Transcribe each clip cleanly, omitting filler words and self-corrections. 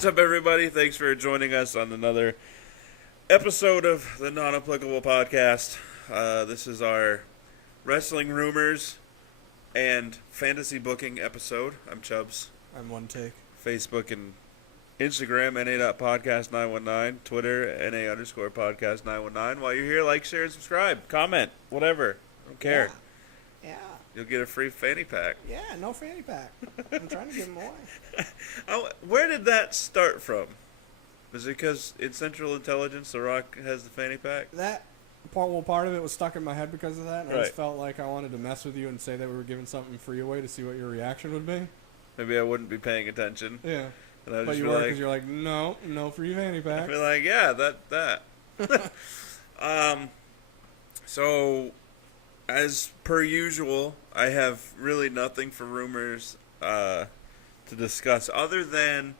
What's up, everybody? Thanks for joining us on another episode of the Non-Applicable Podcast. This is our wrestling rumors and fantasy booking episode. I'm Chubbs. I'm One Take. Facebook and Instagram, NA.podcast919. Twitter, NA_podcast919. While you're here, like, share, and subscribe. Comment. Whatever. I don't care. Yeah. You'll get a free fanny pack. Yeah, no fanny pack. I'm trying to give them away. Where did that start from? Is it because in Central Intelligence, The Rock has the fanny pack? Part of it was stuck in my head because of that, and I Right. just felt like I wanted to mess with you and say that we were giving something free away to see what your reaction would be. Maybe I wouldn't be paying attention. Yeah. And I'd But just you be were like, because you're like, no free fanny pack. I'd be like, yeah, that. So, as per usual, I have really nothing for rumors to discuss other than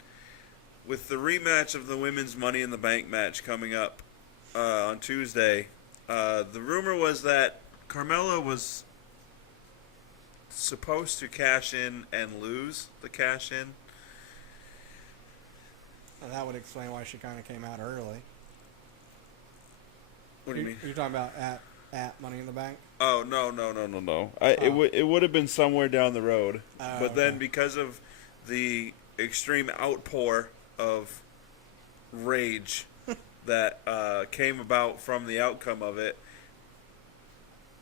with the rematch of the women's Money in the Bank match coming up on Tuesday. The rumor was that Carmella was supposed to cash in and lose the cash in. And that would explain why she kind of came out early. What do you mean? You're talking about at Money in the Bank? Oh, no. It would have been somewhere down the road. But then okay. because of the extreme outpour of rage that came about from the outcome of it,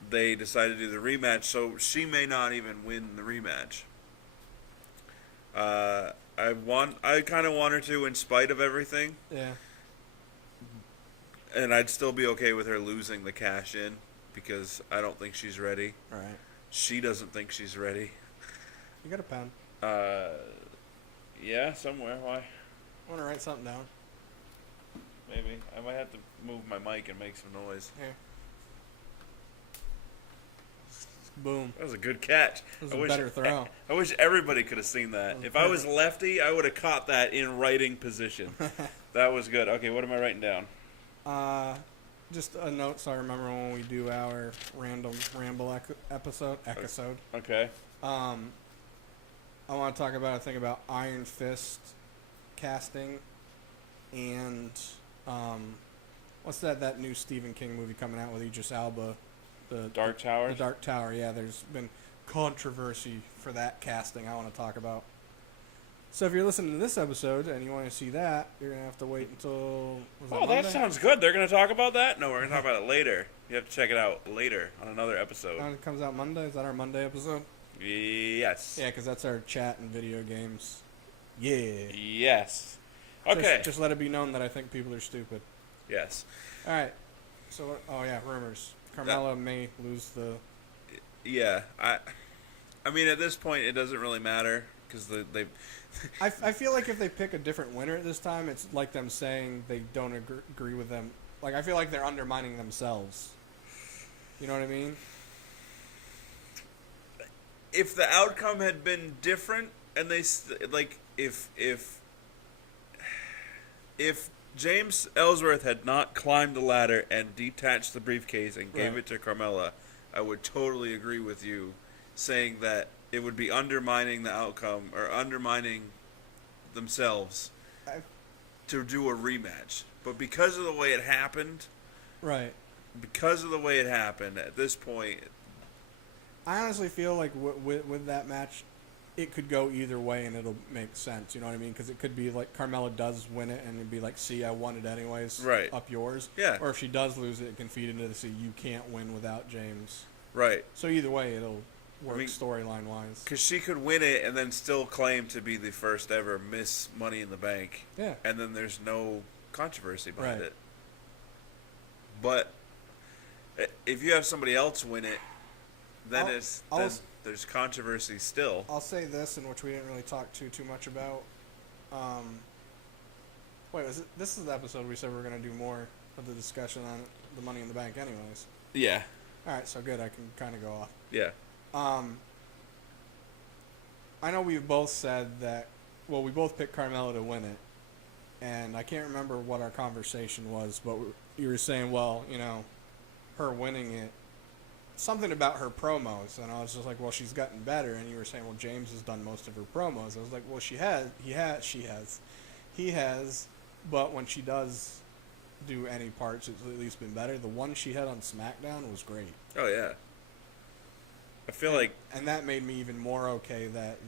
they decided to do the rematch. So she may not even win the rematch. I kind of want her to, in spite of everything. Yeah. And I'd still be okay with her losing the cash in because I don't think she's ready. Right. She doesn't think she's ready. You got a pen. Yeah, somewhere. Why? I want to write something down. Maybe. I might have to move my mic and make some noise. Here. Boom. That was a good catch. That was a better throw. I wish everybody could have seen that. If I was lefty, I would have caught that in writing position. That was good. Okay, what am I writing down? Just a note so I remember when we do our random ramble episode. Okay. I want to talk about Iron Fist casting and what's that new Stephen King movie coming out with Idris Elba? The Dark Tower? The Dark Tower, yeah. There's been controversy for that casting I want to talk about. So if you're listening to this episode and you want to see that, you're going to have to wait until... that sounds good. They're going to talk about that? No, we're going to talk about it later. You have to check it out later on another episode. It comes out Monday? Is that our Monday episode? Yes. Yeah, because that's our chat and video games. Yeah. Yes. Okay. Just let it be known that I think people are stupid. Yes. All right. So, rumors. Carmella may lose the... Yeah. I mean, at this point, it doesn't really matter because they I feel like if they pick a different winner this time, it's like them saying they don't agree with them. Like, I feel like they're undermining themselves. You know what I mean? If the outcome had been different, and they if James Ellsworth had not climbed the ladder and detached the briefcase and gave it to Carmella, I would totally agree with you, saying that it would be undermining the outcome or undermining themselves to do a rematch. But because of the way it happened, right? Because of the way it happened, at this point, I honestly feel like with that match, it could go either way and it'll make sense. You know what I mean? Because it could be like Carmella does win it and it'd be like, see, I won it anyways. Right. Up yours. Yeah. Or if she does lose it can feed into the see, you can't win without James. Right. So either way, it'll work storyline-wise. Because she could win it and then still claim to be the first ever Miss Money in the Bank. Yeah. And then there's no controversy behind Right. it. But if you have somebody else win it, then there's controversy still. I'll say this, in which we didn't really talk too much about. This is the episode we said we were going to do more of the discussion on the Money in the Bank anyways. Yeah. All right, so good. I can kind of go off. Yeah. I know we've both said that, we both picked Carmella to win it. And I can't remember what our conversation was, but you were saying, her winning it, something about her promos. And I was just like, she's gotten better. And you were saying, James has done most of her promos. I was like, he He has, but when she does do any parts, it's at least been better. The one she had on SmackDown was great. Oh yeah. I feel like And that made me even more okay that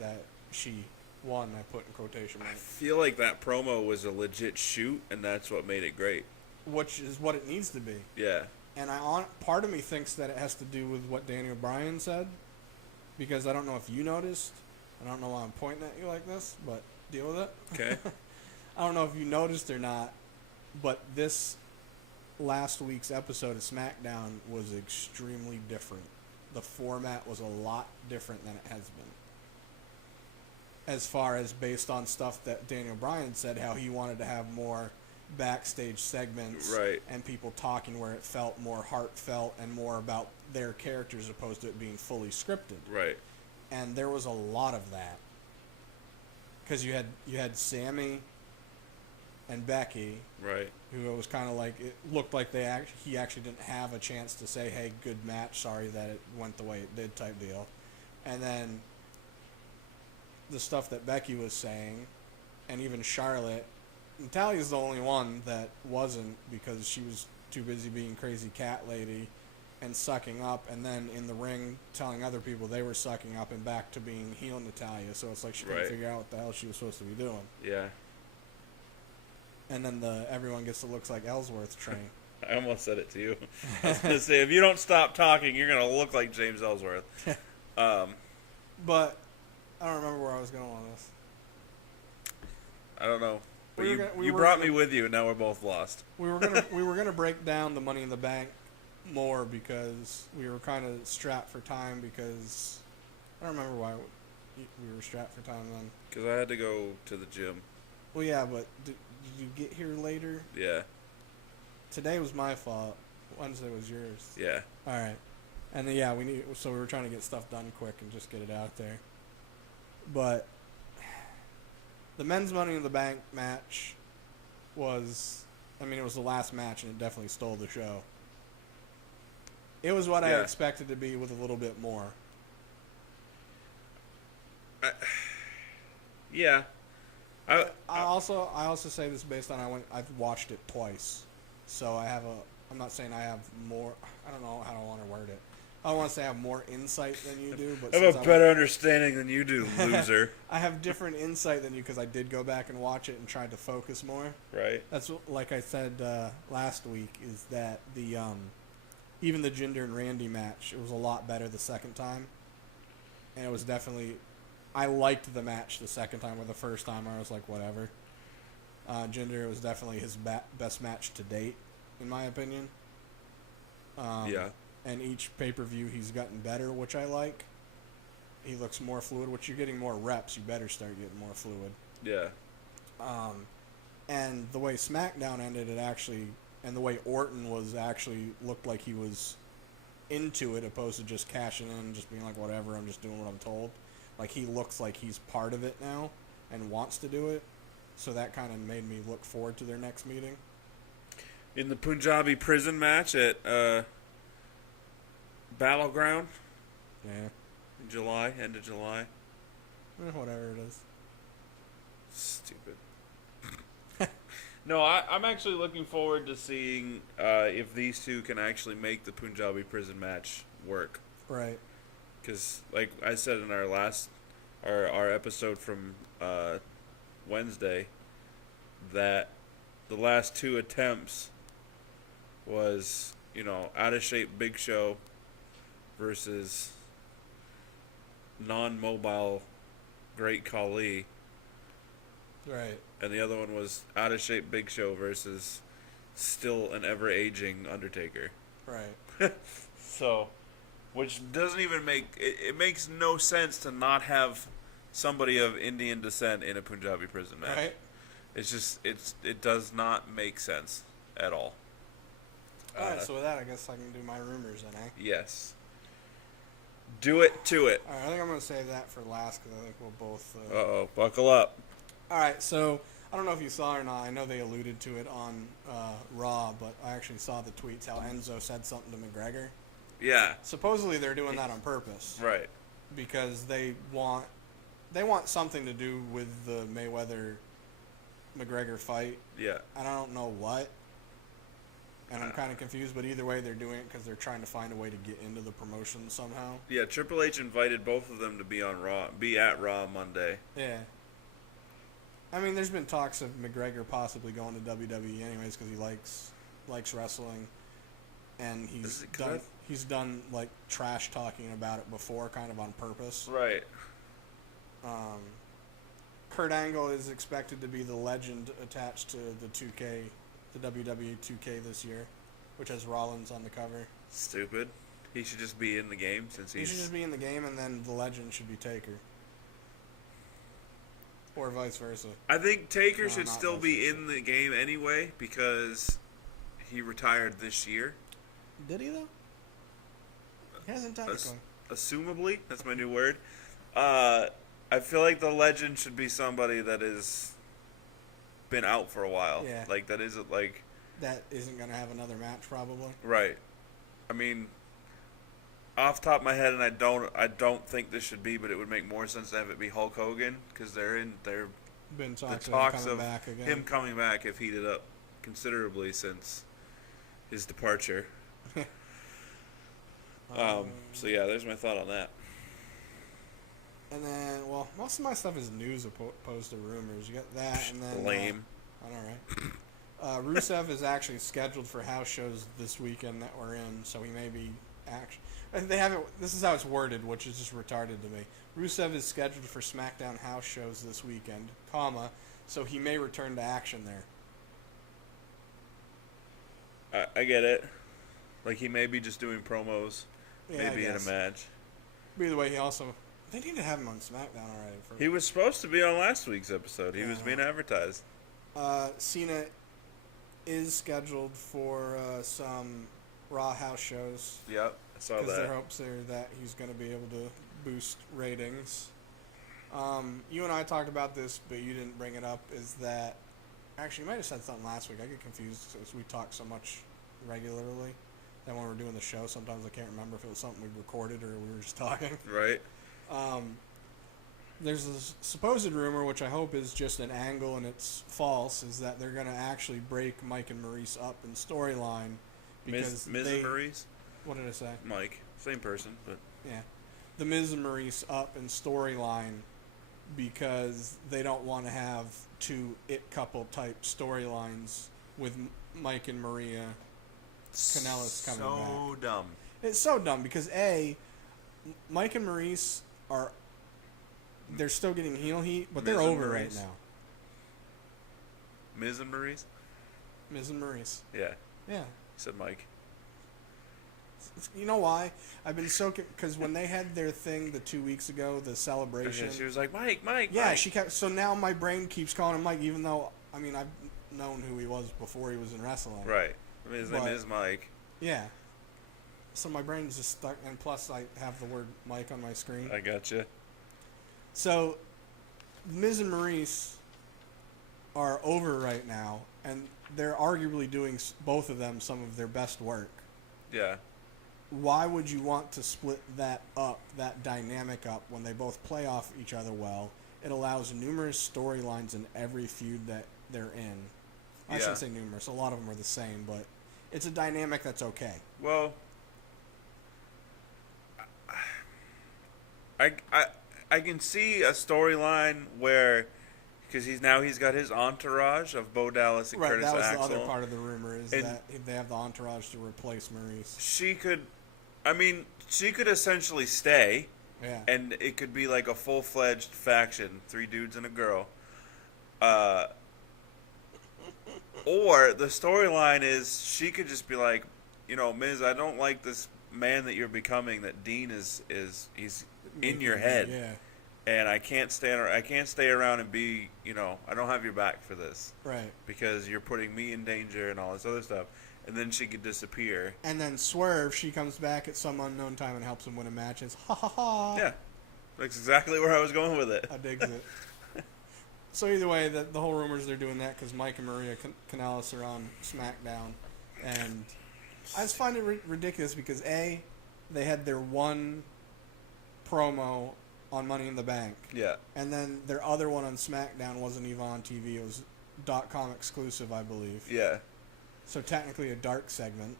she won. I put in quotation I marks. feel like that promo was a legit shoot, and that's what made it great. Which is what it needs to be. Yeah. And part of me thinks that it has to do with what Daniel Bryan said, because I don't know if you noticed. I don't know why I'm pointing at you like this, but deal with it. Okay. I don't know if you noticed or not, but this last week's episode of SmackDown was extremely different. The format was a lot different than it has been. As far as based on stuff that Daniel Bryan said, how he wanted to have more backstage segments Right. and people talking where it felt more heartfelt and more about their characters as opposed to it being fully scripted. Right. And there was a lot of that. Because you had Sammy and Becky, Right. who was kind of like, it looked like he actually didn't have a chance to say, hey, good match, sorry that it went the way it did type deal. And then the stuff that Becky was saying, and even Charlotte, Natalia's the only one that wasn't, because she was too busy being crazy cat lady and sucking up, and then in the ring telling other people they were sucking up and back to being heel Natalia. So it's like she couldn't Right. figure out what the hell she was supposed to be doing. Yeah. And then the everyone gets the looks like Ellsworth train. I almost said it to you. I was going to say, if you don't stop talking, you're going to look like James Ellsworth. But I don't remember where I was going on this. I don't know. But We were you, gonna- we you were brought gonna- me with you, and now we're both lost. We were gonna break down the Money in the Bank more because we were kind of strapped for time, because I don't remember why we were strapped for time then. Because I had to go to the gym. Well, yeah, but did you get here later? Yeah. Today was my fault. Wednesday was yours. Yeah. All right. And then, yeah, so we were trying to get stuff done quick and just get it out there. But the men's Money in the Bank match was, it was the last match, and it definitely stole the show. It was what I Yeah. expected to be, with a little bit more. Yeah. I also say this based on I've watched it twice, so I'm not saying I have more. I don't know how I want to word it. I don't want to say I have more insight than you do, but I have a better understanding than you do, loser. I have different insight than you because I did go back and watch it and tried to focus more. Right. That's like I said last week, is that the even the Jinder and Randy match, it was a lot better the second time, and it was definitely, I liked the match the second time, or the first time I was like whatever. Jinder was definitely his best match to date, in my opinion. Yeah. And each pay-per-view he's gotten better, which I like. He looks more fluid, which you're getting more reps, you better start getting more fluid. Yeah. And the way SmackDown ended, it actually, and the way Orton was actually looked like he was into it, opposed to just cashing in and just being like, whatever, I'm just doing what I'm told. Like, he looks like he's part of it now and wants to do it. So that kind of made me look forward to their next meeting. In the Punjabi prison match at Battleground Yeah. in July, end of July. Whatever it is. Stupid. No, I'm actually looking forward to seeing if these two can actually make the Punjabi prison match work. Right. Because, like I said in our episode from Wednesday, that the last two attempts was, out of shape Big Show versus non-mobile Great Khali. Right. And the other one was out of shape Big Show versus still an ever aging Undertaker. Right. So, which doesn't even it makes no sense to not have somebody of Indian descent in a Punjabi prison match. Right. It's just it does not make sense at all. Alright, so with that, I guess I can do my rumors then, eh? Yes. Do it to it. Alright, I think I'm going to save that for last because I think we'll both... Uh-oh, buckle up. Alright, so I don't know if you saw it or not. I know they alluded to it on Raw, but I actually saw the tweets how Enzo said something to McGregor. Yeah. Supposedly they're doing that on purpose. Right. Because they want something to do with the Mayweather McGregor fight, Yeah. and I don't know what. And I'm kind of confused, but either way, they're doing it because they're trying to find a way to get into the promotion somehow. Yeah, Triple H invited both of them to be on Raw, be at Raw Monday. Yeah. I mean, there's been talks of McGregor possibly going to WWE anyways because he likes wrestling, and he's done like trash talking about it before, kind of on purpose. Right. Kurt Angle is expected to be the legend attached to the 2K. The WWE 2K this year, which has Rollins on the cover. Stupid. He should just be in the game since He should just be in the game, and then the legend should be Taker. Or vice versa. I think Taker should not still vice be versa. in the game anyway because he retired this year. Did he, though? He hasn't technically. Assumably, that's my new word. I feel like the legend should be somebody that is been out for a while. Yeah. Like, that isn't, like... That isn't going to have another match, probably. Right. I mean, off the top of my head, and I don't think this should be, but it would make more sense to have it be Hulk Hogan, because Been the talks talks of of back again. him coming back have heated up considerably since his departure. So yeah, there's my thought on that. And then, well, most of my stuff is news opposed to rumors. You got that, and then... Lame. I know, right? Rusev is actually scheduled for house shows this weekend that we're in, so he may be... They have it. This is how it's worded, which is just retarded to me. Rusev is scheduled for SmackDown house shows this weekend, comma, so he may return to action there. I get it. Like, he may be just doing promos, Yeah, maybe in a match. But either way, he also... They need to have him on SmackDown already. He was supposed to be on last week's episode. He was being advertised. Cena is scheduled for some Raw house shows. Yep, I saw Because that. their hopes are that he's going to be able to boost ratings. You and I talked about this, but you didn't bring it up, is that... Actually, you might have said something last week. I get confused because we talk so much regularly that when we're doing the show, sometimes I can't remember if it was something we recorded or we were just talking. Right. There's this supposed rumor, which I hope is just an angle and it's false, is that they're going to actually break Mike and Maurice up in storyline because Miz and Maurice? What did I say? Mike. Same person, but... Yeah. The Miz and Maurice up in storyline because they don't want to have two it couple type storylines with Mike and Maria Kanellis coming back. So dumb. It's so dumb because A, Mike and Maurice they're still getting heel heat, but they're Miz and over right Maurice? now. Miz and Maurice? Miz and Maurice. Yeah. Yeah. You said Mike. You know why? I've been so... Because when they had their thing the 2 weeks ago, the celebration... She was like, Mike, Mike, Yeah, Mike. she kept... So now my brain keeps calling him Mike, even though, I mean, I've known who he was before he was in wrestling. Right. I mean, his name But- is Mike. Yeah. So my brain's just stuck, and plus I have the word Mike on my screen. I gotcha. So, Miz and Maurice are over right now, and they're arguably doing, both of them, some of their best work. Yeah. Why would you want to split that up, that dynamic up, when they both play off each other well? It allows numerous storylines in every feud that they're in. I shouldn't say numerous. A lot of them are the same, but it's a dynamic that's okay. Well, I can see a storyline where, because he's got his entourage of Bo Dallas and Right, Curtis that was Axel. the other part of the rumor, is And- that they have the entourage to replace Maurice. She could essentially stay, Yeah. and it could be like a full-fledged faction, 3 dudes and a girl. Or the storyline is she could just be like, Miz, I don't like this man that you're becoming. That Dean he's in your head, Yeah. and I can't stay around and be, I don't have your back for this Right. because you're putting me in danger and all this other stuff. And then she could disappear. And then Swerve, she comes back at some unknown time and helps him win a match. It's ha ha ha. Yeah, that's exactly where I was going with it. I digs it. So either way, the whole rumors they're doing that because Mike and Maria Kanellis are on SmackDown, and I just find it ridiculous because A, they had their one promo on Money in the Bank, Yeah. and then their other one on SmackDown wasn't even on TV. It was .com exclusive, I believe. Yeah. So technically a dark segment.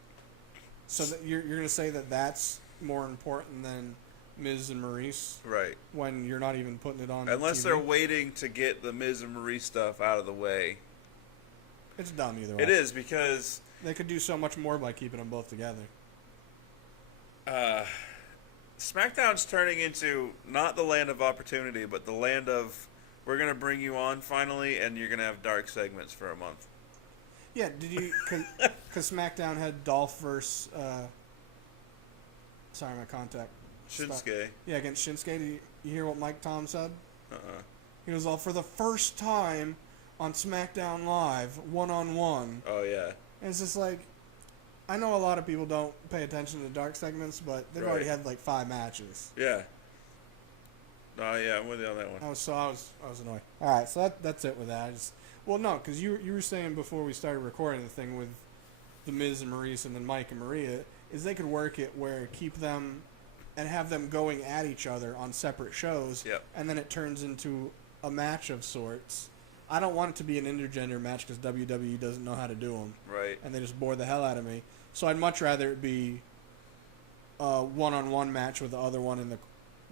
So that you're going to say that that's more important than Miz and Maurice? Right. When you're not even putting it on Unless TV? they're waiting to get the Miz and Maurice stuff out of the way. It's dumb either way. It is, because They could do so much more by keeping them both together. SmackDown's turning into not the land of opportunity, but the land of, we're going to bring you on finally, and you're going to have dark segments for a month. Yeah, did you... Because SmackDown had Dolph versus... sorry, my contact. Shinsuke. Yeah, against Shinsuke. Did you hear what Mike Tom said? Uh-uh. He was all, for the first time on SmackDown Live, one-on-one. Oh, yeah. And it's just like... I know a lot of people don't pay attention to dark segments, but they've Right. already had like 5 matches. Yeah. Oh, yeah, I'm with you on that one. I was annoyed. All right, so that's it with that. Well, no, because you were saying before we started recording the thing with the Miz and Maurice and then Mike and Maria is they could work it where keep them and have them going at each other on separate shows, Yep. and then it turns into a match of sorts. I don't want it to be an intergender match because WWE doesn't know how to do them, Right. and they just bore the hell out of me. So I'd much rather it be a one-on-one match with the other one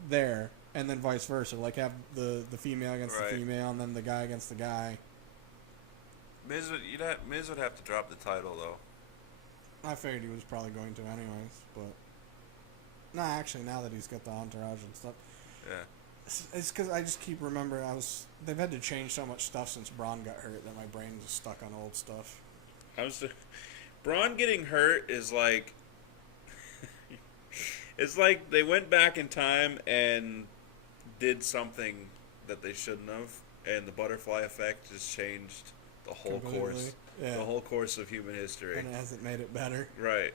there, and then vice versa. Like have the female against Right. the female, and then the guy against the guy. Miz would have to drop the title, though. I figured he was probably going to anyways, but... Nah, actually, now that he's got the entourage and stuff... Yeah. It's because I just keep remembering they've had to change so much stuff since Braun got hurt that my brain is stuck on old stuff. Braun getting hurt is like... it's like they went back in time and did something that they shouldn't have, and the butterfly effect just changed the whole course. Yeah. The whole course of human history. And it hasn't made it better. Right.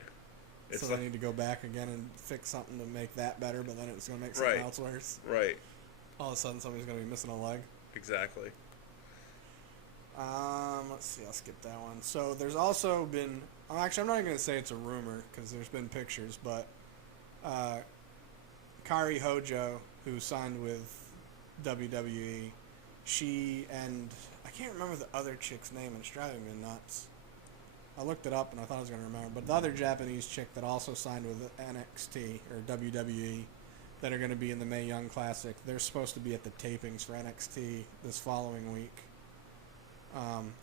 So like, they need to go back again and fix something to make that better, but then it's going to make something else worse. Right. All of a sudden somebody's going to be missing a leg. Exactly. Let's see, I'll skip that one. So there's also been, actually I'm not even going to say it's a rumor because there's been pictures, but Kairi Hojo, who signed with WWE, she and, I can't remember the other chick's name, and it's driving me nuts. I looked it up and I thought I was going to remember, but the other Japanese chick that also signed with NXT, or WWE, that are going to be in the Mae Young Classic, they're supposed to be at the tapings for NXT this following week.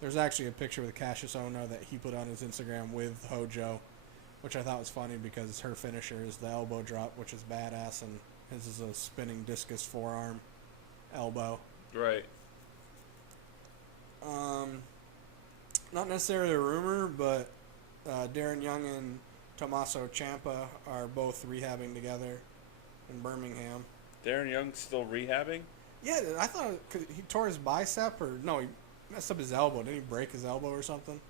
There's actually a picture with Cassius Ohno that he put on his Instagram with Hojo, which I thought was funny because her finisher is the elbow drop, which is badass, and his is a spinning discus forearm elbow. Right. Not necessarily a rumor, but Darren Young and Tommaso Ciampa are both rehabbing together in Birmingham. Darren Young's still rehabbing? Yeah, I thought he tore his bicep, or no, he messed up his elbow. Didn't he break his elbow or something?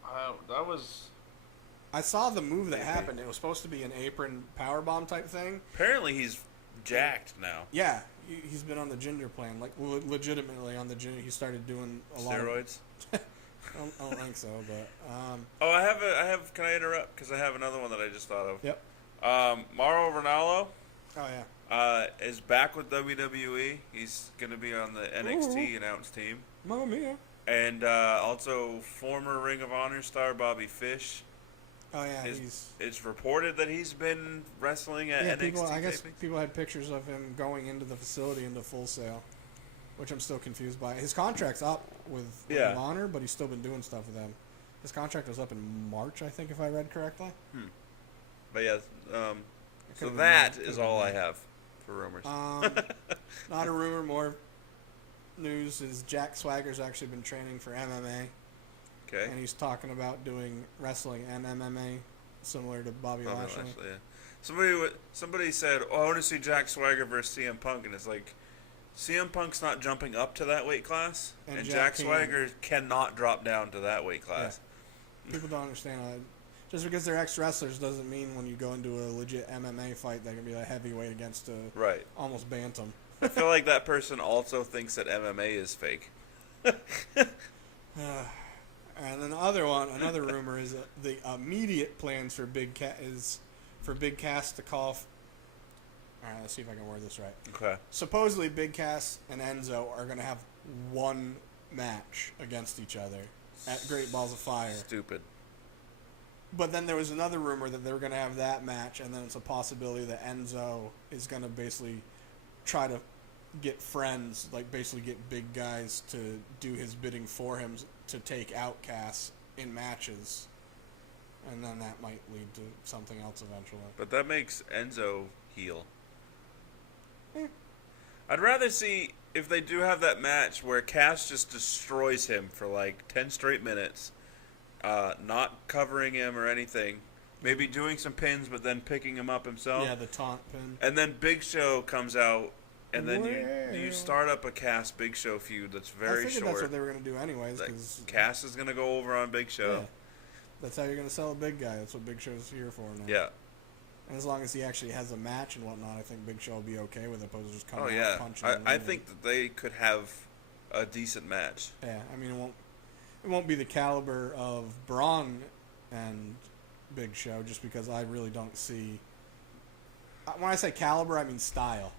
That was... I saw the move that happened. It was supposed to be an apron powerbomb type thing. Apparently he's jacked now. Yeah, he's been on the ginger plan, like legitimately on the ginger. He started doing a lot of steroids. I don't think so, but Oh, I have. Can I interrupt? Because I have another one that I just thought of. Yep. Mauro Ranallo. Oh yeah. Is back with WWE. He's going to be on the NXT announced team. Mamma mia. And also former Ring of Honor star Bobby Fish. Oh yeah, It's reported that he's been wrestling at NXT. I guess people had pictures of him going into the facility into Full Sail, which I'm still confused by. His contract's up with Ring of Honor, but he's still been doing stuff with them. His contract was up in March, I think, if I read correctly. But yeah, so that is all I have for rumors. Not a rumor, more news is Jack Swagger's actually been training for MMA. Okay. And he's talking about doing wrestling and MMA, similar to Bobby Lashley. Yeah. Somebody said, "Oh, I want to see Jack Swagger versus CM Punk," and it's like, CM Punk's not jumping up to that weight class, and Jack Swagger cannot drop down to that weight class. Yeah. People don't understand. Just because they're ex-wrestlers doesn't mean when you go into a legit MMA fight they're going to be a heavyweight against a almost bantam. I feel like that person also thinks that MMA is fake. And then another rumor is the immediate plans for Big Cass to call. All right, let's see if I can word this right. Okay. Supposedly, Big Cass and Enzo are going to have one match against each other. at Great Balls of Fire. Stupid. But then there was another rumor that they were going to have that match, and then it's a possibility that Enzo is going to basically try to get friends, like basically get big guys to do his bidding for him to take out Cass in matches. And then that might lead to something else eventually. But that makes Enzo heel. Eh. I'd rather see if they do have that match where Cass just destroys him for like 10 straight minutes, not covering him or anything, maybe doing some pins but then picking him up himself. Yeah, the taunt pin. And then Big Show comes out, and then you start up a Cass Big Show feud that's very I figured short. that's what they were going to do anyways. Like, Cause Cass is going to go over on Big Show. Yeah, that's how you're going to sell a big guy. That's what Big Show's here for now. Yeah. And as long as he actually has a match and whatnot, I think Big Show will be okay with it, opposed to just coming out yeah. punching. I think that they could have a decent match. Yeah, I mean it won't be the caliber of Braun and Big Show, just because I really don't see. When I say caliber, I mean style.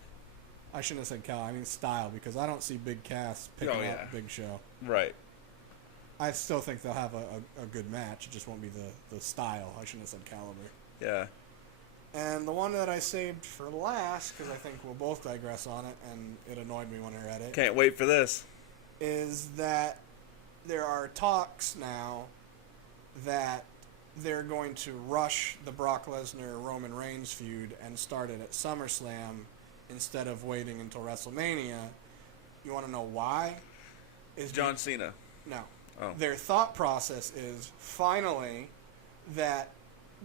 I shouldn't have said caliber. I mean style, because I don't see Big Cass picking up Big Show. Right. I still think they'll have a good match. It just won't be the style. I shouldn't have said caliber. Yeah. And the one that I saved for last, because I think we'll both digress on it, and it annoyed me when I read it, Can't wait for this. is that there are talks now that they're going to rush the Brock Lesnar-Roman Reigns feud and start it at SummerSlam instead of waiting until WrestleMania. You want to know why? Is John Cena. No. Oh. Their thought process is, finally, that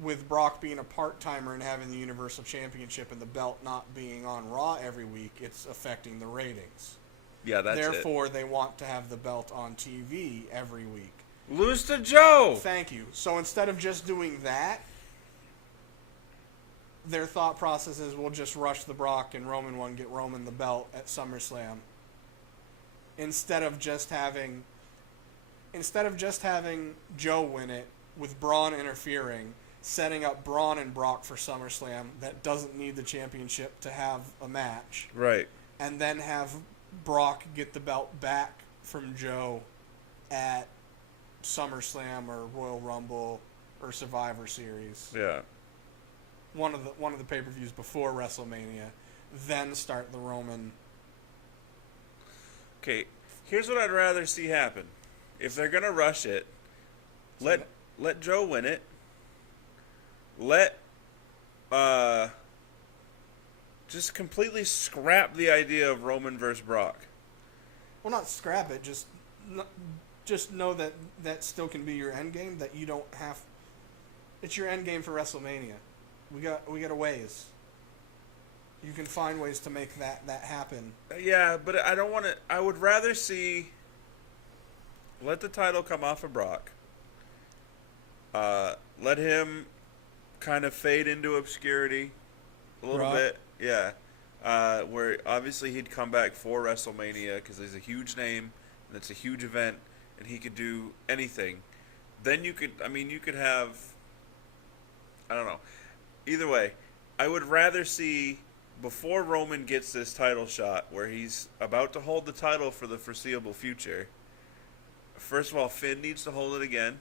with Brock being a part-timer and having the Universal Championship and the belt not being on Raw every week, it's affecting the ratings. Yeah, that's Therefore, they want to have the belt on TV every week. Lose to Joe! Thank you. So instead of just doing that, their thought process is, we'll just rush the Brock and Roman one, get Roman the belt at SummerSlam. Instead of just having Joe win it with Braun interfering, setting up Braun and Brock for SummerSlam that doesn't need the championship to have a match. Right. And then have Brock get the belt back from Joe at SummerSlam or Royal Rumble or Survivor Series. Yeah. One of the pay-per-views before WrestleMania, then start the Roman. Okay, here's what I'd rather see happen. If they're gonna rush it, let Joe win it. Let just completely scrap the idea of Roman versus Brock. Well, not scrap it, just know that still can be your end game. That you don't have. It's your end game for WrestleMania. We got a ways. You can find ways to make that happen. Yeah, but I don't want to. I would rather see. Let the title come off of Brock. Let him kind of fade into obscurity a little bit. Yeah. Where obviously he'd come back for WrestleMania because he's a huge name and it's a huge event and he could do anything. Then you could have, I don't know. Either way, I would rather see, before Roman gets this title shot where he's about to hold the title for the foreseeable future, first of all, Finn needs to hold it again.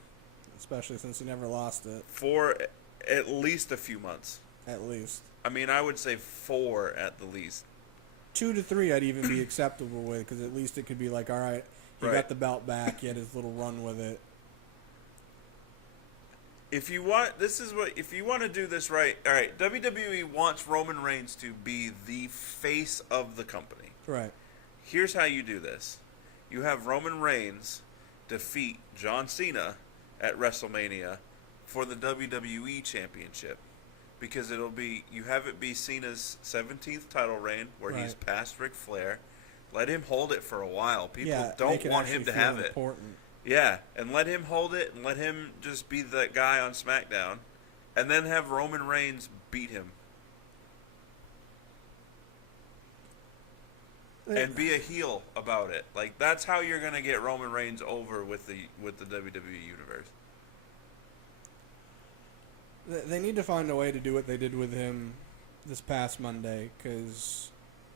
Especially since he never lost it. For at least a few months. At least. I mean, I would say 4 at the least. 2 to 3 I'd even be acceptable with, because at least it could be like, all right, he got the belt back, he had his little run with it. If you want to do this right, all right, WWE wants Roman Reigns to be the face of the company. Right. Here's how you do this. You have Roman Reigns defeat John Cena at WrestleMania for the WWE Championship. Because you have it be Cena's 17th title reign, where he's past Ric Flair. Let him hold it for a while. People don't want him to have it. Important. Yeah, and let him hold it, and let him just be that guy on SmackDown, and then have Roman Reigns beat him. And be a heel about it. Like, that's how you're going to get Roman Reigns over with the WWE Universe. They need to find a way to do what they did with him this past Monday, because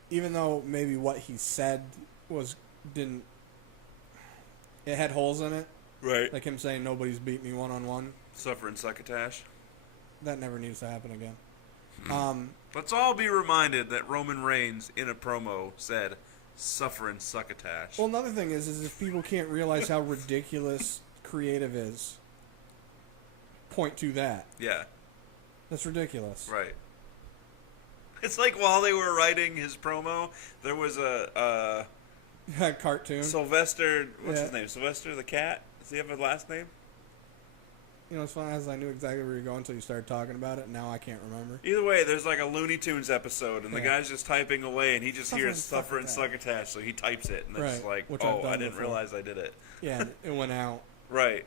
even though maybe what he said it had holes in it, Right. Like him saying nobody's beat me one-on-one. Suffering succotash. That never needs to happen again. Let's all be reminded that Roman Reigns in a promo said, "Suffering succotash." Well, another thing is if people can't realize how ridiculous creative is, point to that. Yeah. That's ridiculous. Right. It's like while they were writing his promo, there was a Cartoon. Sylvester. What's Yeah. his name? Sylvester the cat. Does he have a last name? You know, it's funny as I knew exactly where you're going until you started talking about it. Now I can't remember. Either way, there's like a Looney Tunes episode, and the Yeah. guy's just typing away, and he just Suffering hears "suffering succotash." succotash," so he types it, and it's Right, like, which I've "Oh, I done didn't before. realize I did it." Yeah, it went out. Right.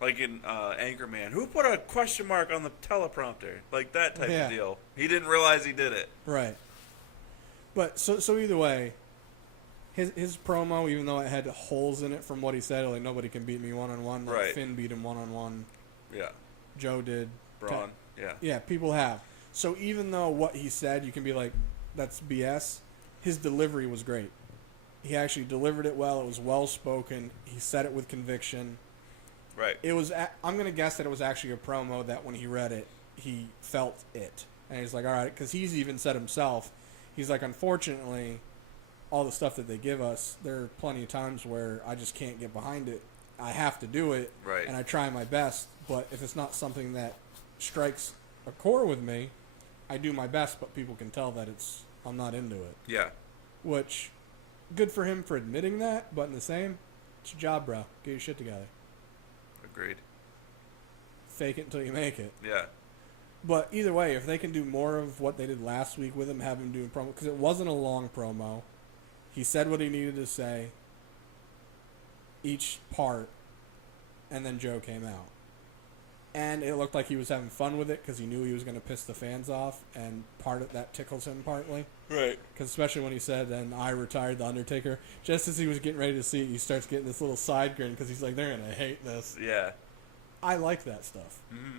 Like in Anchorman, who put a question mark on the teleprompter? Like that type Yeah. of deal. He didn't realize he did it. Right. But so either way, his promo, even though it had holes in it from what he said, like nobody can beat me one-on-one. Like Right. Finn beat him one-on-one. Yeah. Joe did. Braun. Yeah. Yeah, people have. So even though what he said, you can be like, that's BS, his delivery was great. He actually delivered it well. It was well-spoken. He said it with conviction. Right. It was. I'm gonna guess that it was actually a promo that when he read it, he felt it, and he's like, "All right," because he's even said himself, he's like, "Unfortunately, all the stuff that they give us, there are plenty of times where I just can't get behind it. I have to do it, Right. and I try my best. But if it's not something that strikes a core with me, I do my best. But people can tell that I'm not into it. Yeah. Which, good for him for admitting that. But in the same, it's your job, bro. Get your shit together. Agreed. Fake it until you make it." Yeah. But either way, if they can do more of what they did last week with him, have him do a promo, because it wasn't a long promo. He said what he needed to say, each part, and then Joe came out. And it looked like he was having fun with it because he knew he was going to piss the fans off, and part of that tickles him partly. Right. Because especially when he said, "and I retired the Undertaker," just as he was getting ready to see it, he starts getting this little side grin because he's like, "They're going to hate this." Yeah. I like that stuff. Mm-hmm.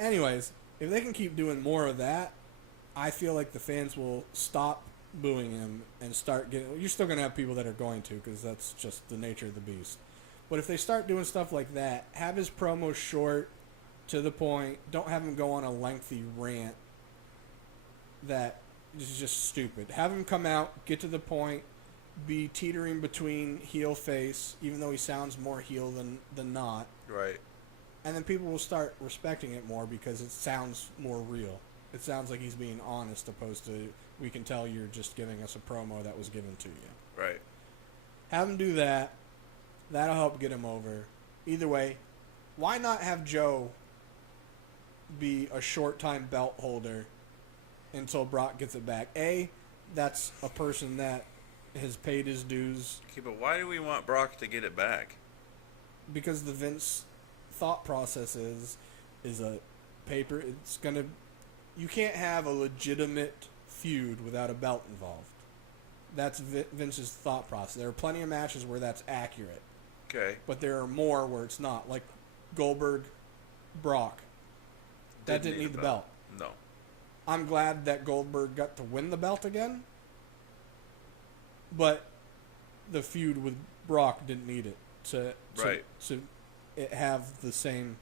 Anyways, if they can keep doing more of that, I feel like the fans will stop booing him and start getting... You're still going to have people that are going to, because that's just the nature of the beast. But if they start doing stuff like that, have his promo short, to the point. Don't have him go on a lengthy rant that is just stupid. Have him come out, get to the point, be teetering between heel face, even though he sounds more heel than not. Right. And then people will start respecting it more because it sounds more real. It sounds like he's being honest, opposed to, we can tell you're just giving us a promo that was given to you. Right. Have him do that. That'll help get him over. Either way, why not have Joe be a short-time belt holder until Brock gets it back? That's a person that has paid his dues. Okay, but why do we want Brock to get it back? Because the Vince thought process is a paper. It's gonna. You can't have a legitimate feud without a belt involved. That's Vince's thought process. There are plenty of matches where that's accurate, Okay. but there are more where it's not. Like Goldberg, Brock. That didn't need the belt. No. I'm glad that Goldberg got to win the belt again, but the feud with Brock didn't need it to it have the same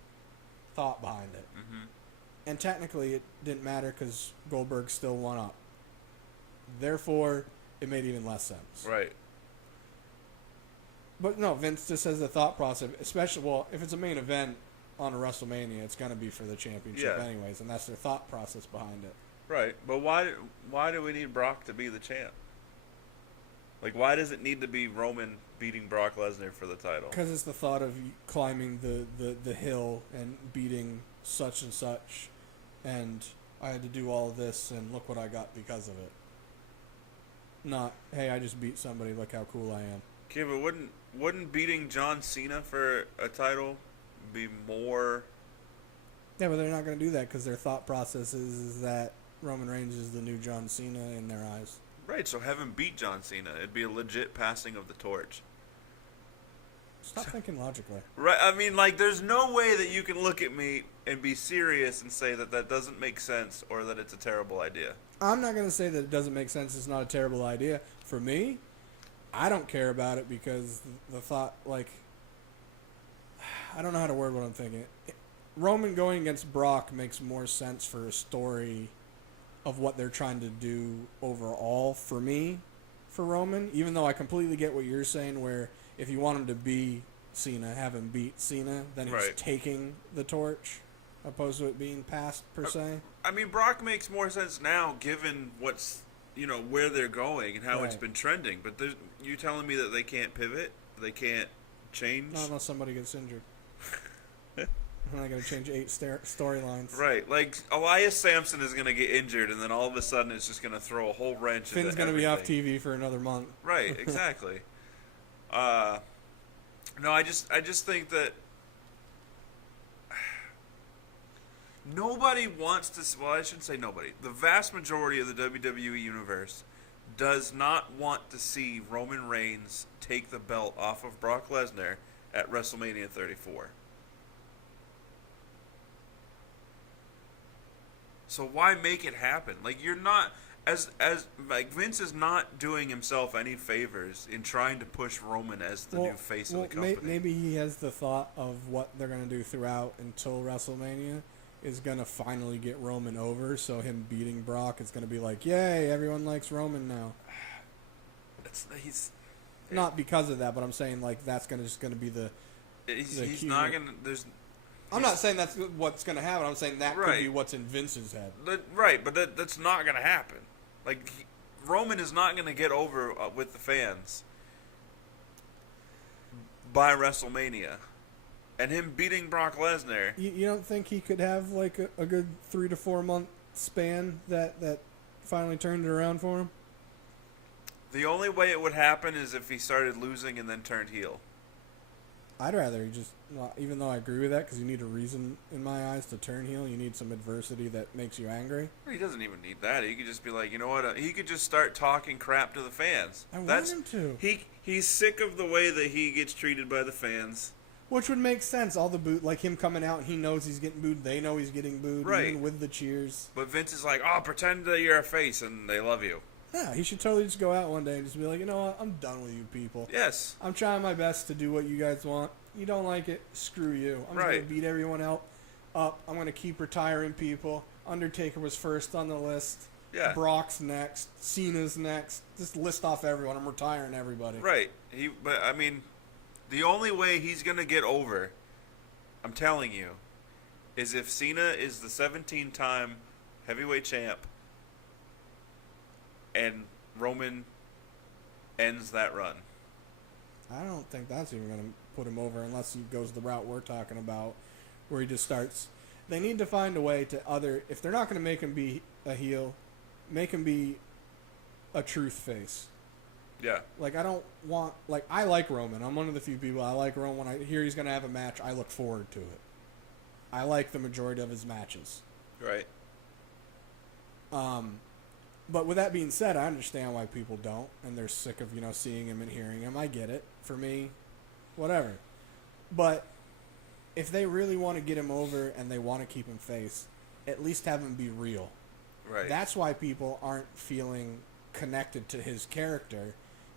thought behind it. Mm-hmm. And technically it didn't matter because Goldberg still won up. Therefore, it made even less sense. Right. But no, Vince just has the thought process, especially, well, if it's a main event on a WrestleMania, it's going to be for the championship anyways, and that's their thought process behind it. Right. But why do we need Brock to be the champ? Like, why does it need to be Roman beating Brock Lesnar for the title? Because it's the thought of climbing the hill and beating such and such, and I had to do all of this, and look what I got because of it. Not, hey, I just beat somebody, look how cool I am. Okay, but wouldn't beating John Cena for a title be more... Yeah, but they're not going to do that because their thought process is that Roman Reigns is the new John Cena in their eyes. Right, so have him beat John Cena. It'd be a legit passing of the torch. Stop thinking logically. Right, I mean, like, there's no way that you can look at me and be serious and say that that doesn't make sense or that it's a terrible idea. I'm not going to say that it doesn't make sense. It's not a terrible idea. For me, I don't care about it because the thought, like, I don't know how to word what I'm thinking. Roman going against Brock makes more sense for a story of what they're trying to do overall for me, for Roman, even though I completely get what you're saying, where if you want him to be Cena, have him beat Cena, then he's Right. taking the torch, opposed to it being passed, per se. I mean, Brock makes more sense now, given what's where they're going and how it's Right. been trending. But you telling me that they can't pivot, they can't change, Not unless somebody gets injured. I'm not going to change 8 storylines. right? Like Elias Sampson is gonna get injured, and then all of a sudden it's just gonna throw a whole wrench. Finn's going to be off TV for another month. Right, exactly. No, I just think that nobody wants to. Well, I shouldn't say nobody. The vast majority of the WWE universe does not want to see Roman Reigns take the belt off of Brock Lesnar at WrestleMania 34. So why make it happen? Like, you're not as like Vince is not doing himself any favors in trying to push Roman as the new face of the company. Maybe he has the thought of what they're going to do throughout until WrestleMania is going to finally get Roman over, so him beating Brock is going to be like, yay, everyone likes Roman now. He's not because of that, but I'm saying, like, that's just going to be he's not going to. I'm not saying that's what's going to happen. I'm saying that could be what's in Vince's head. Right, but that's not going to happen. Like, Roman is not going to get over with the fans by WrestleMania. And him beating Brock Lesnar. You don't think he could have, like, a good 3 to 4 month span that finally turned it around for him? The only way it would happen is if he started losing and then turned heel. I'd rather he just, even though I agree with that, because you need a reason, in my eyes, to turn heel. You need some adversity that makes you angry. He doesn't even need that. He could just be like, you know what? He could just start talking crap to the fans. I want him to. He's sick of the way that he gets treated by the fans. Which would make sense. All the like him coming out and he knows he's getting booed. They know he's getting booed, right? Even with the cheers. But Vince is like, oh, pretend that you're a face and they love you. Yeah, he should totally just go out one day and just be like, you know what? I'm done with you people. Yes. I'm trying my best to do what you guys want. You don't like it? Screw you. I'm just going to beat everyone else up. I'm going to keep retiring people. Undertaker was first on the list. Yeah. Brock's next. Cena's next. Just list off everyone. I'm retiring everybody. Right. But I mean, the only way he's going to get over, I'm telling you, is if Cena is the 17-time heavyweight champ and Roman ends that run. I don't think that's even going to put him over unless he goes the route we're talking about, where he just starts. They need to find a way to if they're not going to make him be a heel, make him be a truth face. Yeah. Like, I don't want, like, I like Roman. I'm one of the few people I like Roman. When I hear he's going to have a match, I look forward to it. I like the majority of his matches. Right. But with that being said, I understand why people don't, and they're sick of, seeing him and hearing him. I get it. For me, whatever. But if they really want to get him over and they want to keep him face, at least have him be real. Right. That's why people aren't feeling connected to his character,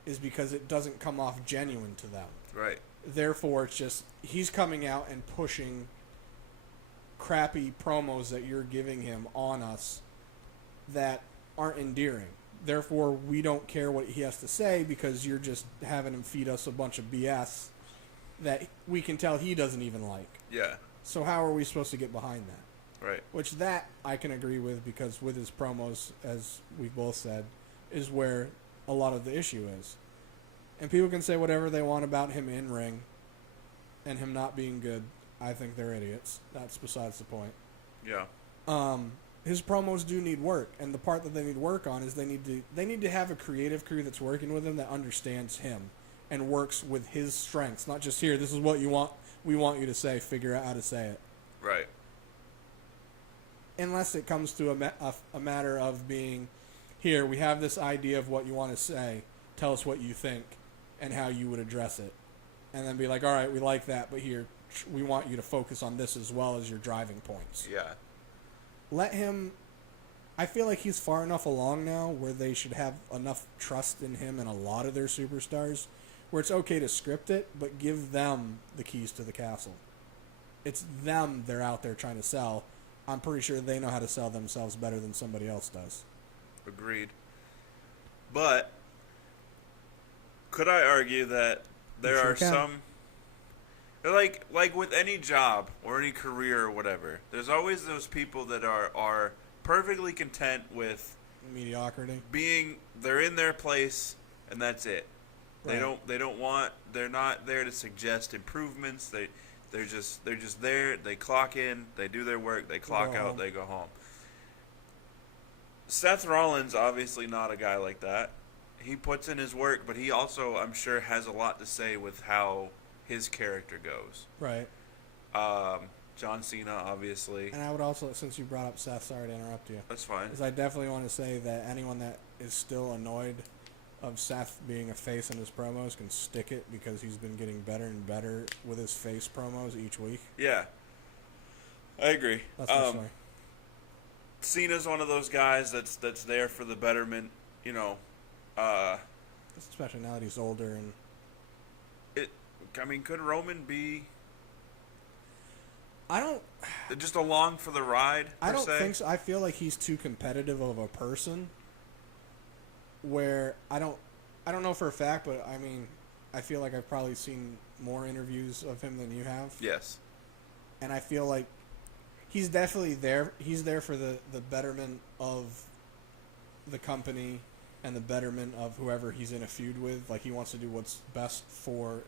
is because it doesn't come off genuine to them. Right. Therefore, it's just he's coming out and pushing crappy promos that you're giving him on us that aren't endearing. Therefore, we don't care what he has to say because you're just having him feed us a bunch of BS that we can tell he doesn't even like. Yeah. So how are we supposed to get behind that? Right. Which that I can agree with, because with his promos, as we both said, is where a lot of the issue is. And people can say whatever they want about him in ring and him not being good. I think they're idiots. That's besides the point. Yeah. His promos do need work, and the part that they need work on is they need to have a creative crew that's working with him that understands him and works with his strengths, not just here. This is what you want. We want you to say. Figure out how to say it. Right. Unless it comes to a matter of being, here, we have this idea of what you want to say. Tell us what you think and how you would address it, and then be like, all right, we like that, but here we want you to focus on this as well as your driving points. Yeah. Let him I feel like he's far enough along now where they should have enough trust in him and a lot of their superstars where it's okay to script it, but give them the keys to the castle. It's them they're out there trying to sell. I'm pretty sure they know how to sell themselves better than somebody else does. Agreed. But could I argue that there sure are can. some, like with any job or any career or whatever, there's always those people that are perfectly content with Mediocrity. they're in their place and that's it. Right. They're not there to suggest improvements. They're just there. They clock in, they do their work, they clock out, they go home. Seth Rollins obviously not a guy like that. He puts in his work, but he also, I'm sure, has a lot to say with how his character goes. Right. John Cena, obviously. And I would also, since you brought up Seth, sorry to interrupt you. That's fine. Because I definitely want to say that anyone that is still annoyed of Seth being a face in his promos can stick it because he's been getting better and better with his face promos each week. Yeah. I agree. That's my story. Cena's one of those guys that's there for the betterment, you know. Especially now that he's older and could Roman be I don't just along for the ride, per I don't se? think so. I feel like he's too competitive of a person where I don't know for a fact, but I mean, I feel like I've probably seen more interviews of him than you have. Yes. And I feel like he's definitely there. He's there for the betterment of the company and the betterment of whoever he's in a feud with. Like, he wants to do what's best for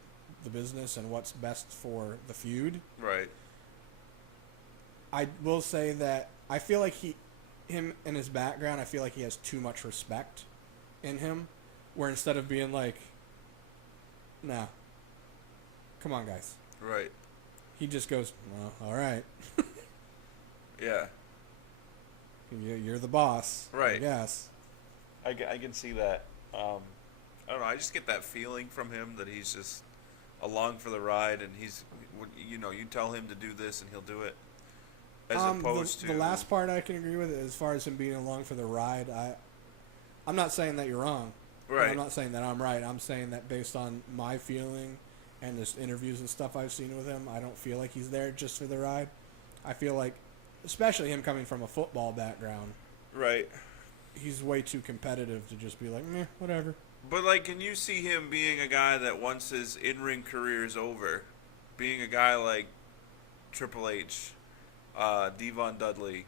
the business and what's best for the feud. Right. I will say that I feel like him and his background, I feel like he has too much respect in him, where instead of being like, nah, come on, guys. Right. He just goes, well, all right. Yeah. You're the boss. Right. Yes. I can see that. I don't know. I just get that feeling from him that he's just along for the ride, and you tell him to do this and he'll do it. As opposed to the last part I can agree with, as far as him being along for the ride. I'm not saying that you're wrong. Right. I'm not saying that I'm right. I'm saying that based on my feeling and just interviews and stuff I've seen with him, I don't feel like he's there just for the ride. I feel like, especially him coming from a football background, right. he's way too competitive to just be like, meh, whatever. But, like, can you see him being a guy that once his in-ring career is over, being a guy like Triple H, Devon Dudley,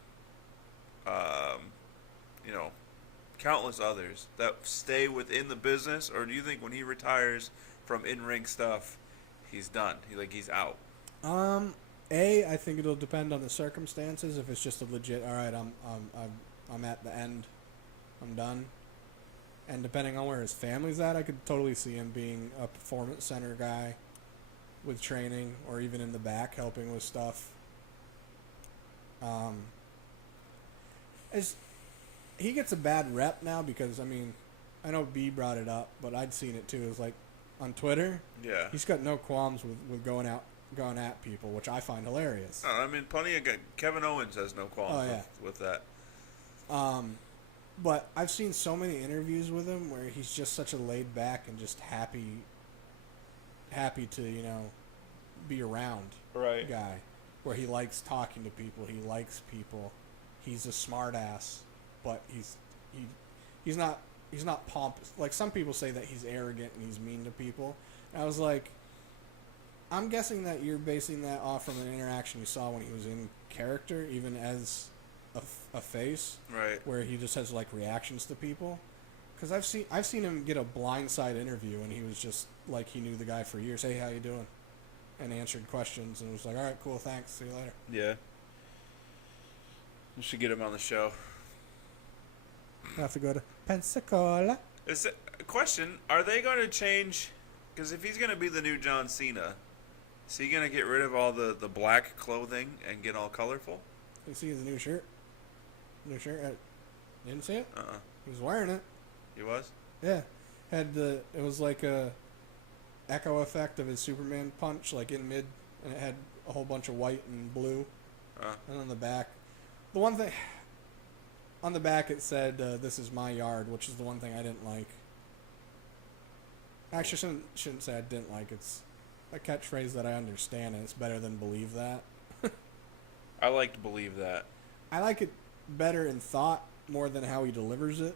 countless others that stay within the business? Or do you think when he retires from in-ring stuff, he's done? He's out? I think it'll depend on the circumstances. If it's just a legit, all right, I'm at the end, I'm done. And depending on where his family's at, I could totally see him being a performance center guy with training, or even in the back helping with stuff. He gets a bad rep now because, I mean, I know B brought it up, but I'd seen it too. It was like on Twitter. Yeah. He's got no qualms with going at people, which I find hilarious. I mean, plenty of Kevin Owens has no qualms with that. But I've seen so many interviews with him where he's just such a laid back and just happy to, be around Right. guy, where he likes talking to people, he likes people, he's a smart ass, but he's not pompous. Like, some people say that he's arrogant and he's mean to people. And I was like, I'm guessing that you're basing that off from an interaction you saw when he was in character, even as a face, Right. where he just has like reactions to people. Because I've seen him get a blindside interview, and he was just like, he knew the guy for years. Hey, how you doing? And answered questions, and was like, all right, cool, thanks, see you later. Yeah. We should get him on the show. I have to go to Pensacola. A question, are they going to change, because if he's going to be the new John Cena, is he going to get rid of all the black clothing and get all colorful? You see his new shirt? Didn't see it? Uh-uh. He was wearing it. He was? Yeah. It was like a echo effect of his Superman punch, like in mid, and it had a whole bunch of white and blue. And on the back. The one thing, On the back it said, "This is my yard," which is the one thing I didn't like. Actually, shouldn't say I didn't like. It's a catchphrase that I understand, and it's better than "believe that." I like to believe that. I like it better in thought more than how he delivers it.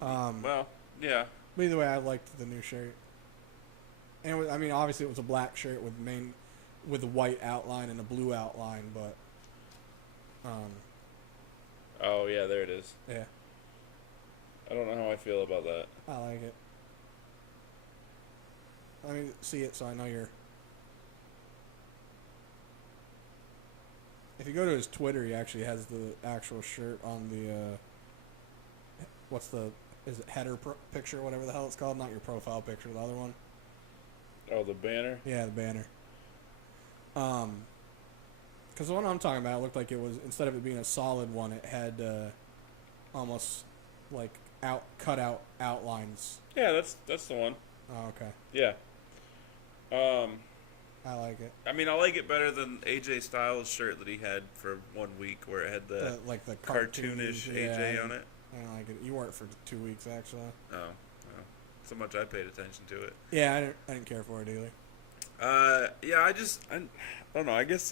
Well, yeah. But either way, I liked the new shirt. And it was, I mean, obviously it was a black shirt with a white outline and a blue outline, but Oh, yeah, there it is. yeah, I don't know how I feel about that. I like it. Let me see it so I know you're. If you go to his Twitter, he actually has the actual shirt on the. Is it header picture, whatever the hell it's called? Not your profile picture, the other one. Oh, the banner? Yeah, the banner. Because the one I'm talking about, it looked like it was, instead of it being a solid one, it had almost like cut out outlines. Yeah, that's the one. Oh, okay. Yeah. I like it. I mean, I like it better than AJ Styles' shirt that he had for 1 week, where it had the cartoonish AJ on it. I don't like it. You wore it for 2 weeks, actually. Oh, so much I paid attention to it. Yeah, I didn't care for it either. Yeah, I don't know. I just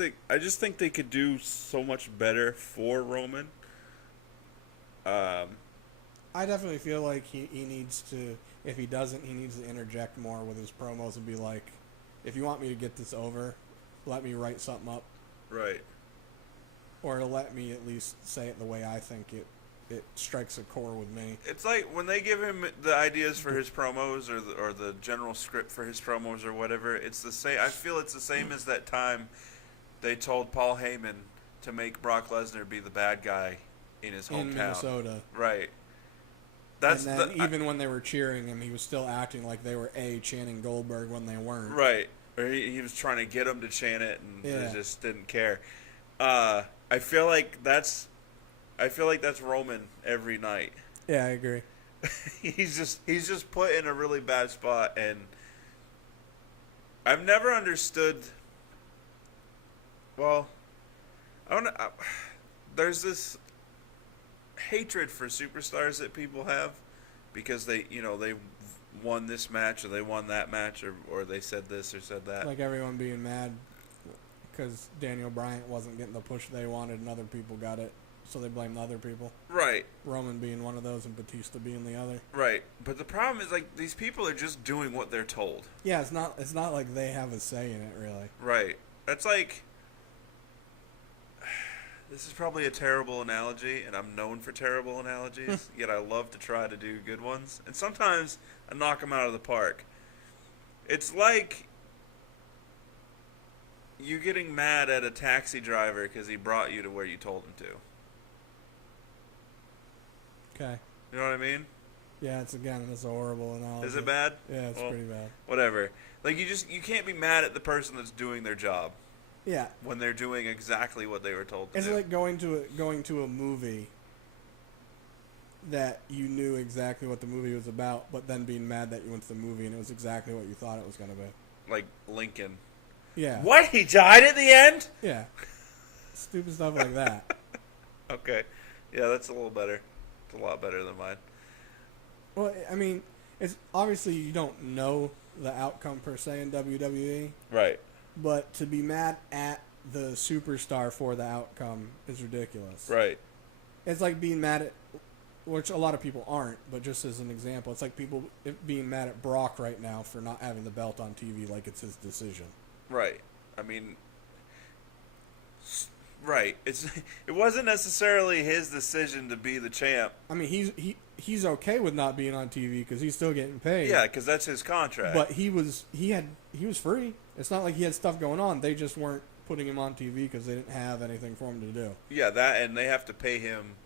think they could do so much better for Roman. I definitely feel like he needs to, if he doesn't, he needs to interject more with his promos and be like, if you want me to get this over, let me write something up. Right. Or let me at least say it the way I think it strikes a core with me. It's like when they give him the ideas for his promos or the general script for his promos or whatever, it's the same. I feel it's the same as that time they told Paul Heyman to make Brock Lesnar be the bad guy in his hometown. In Minnesota. Right. And then even when they were cheering him, he was still acting like they were chanting Goldberg when they weren't. Right. Or he was trying to get him to chant it and they just didn't care. I feel like that's Roman every night. Yeah, I agree. he's just put in a really bad spot, and I've never understood. Well, there's this hatred for superstars that people have because they won this match or they won that match or they said this or said that. Like everyone being mad because Daniel Bryan wasn't getting the push they wanted and other people got it, so they blamed other people. Right. Roman being one of those and Batista being the other. Right. But the problem is, like, these people are just doing what they're told. Yeah, it's not like they have a say in it, really. Right. That's like, this is probably a terrible analogy, and I'm known for terrible analogies, yet I love to try to do good ones. And sometimes I knock them out of the park. It's like you getting mad at a taxi driver because he brought you to where you told him to. Okay. You know what I mean? Yeah, it's a horrible analogy. Is it bad? Yeah, it's pretty bad. Whatever. Like, you can't be mad at the person that's doing their job. Yeah. When they're doing exactly what they were told to do. It's like going to a movie that you knew exactly what the movie was about, but then being mad that you went to the movie and it was exactly what you thought it was going to be. Like Lincoln. Yeah. What? He died at the end? Yeah. Stupid stuff like that. Okay. Yeah, that's a little better. It's a lot better than mine. Well, I mean, it's obviously you don't know the outcome per se in WWE. Right. But to be mad at the superstar for the outcome is ridiculous. Right. It's like being mad at, which a lot of people aren't, but just as an example, it's like people being mad at Brock right now for not having the belt on TV like it's his decision. Right. I mean, right. It wasn't necessarily his decision to be the champ. I mean, he's okay with not being on TV because he's still getting paid. Yeah, because that's his contract. But he was free. It's not like he had stuff going on. They just weren't putting him on TV because they didn't have anything for him to do. Yeah, that, and they have to pay him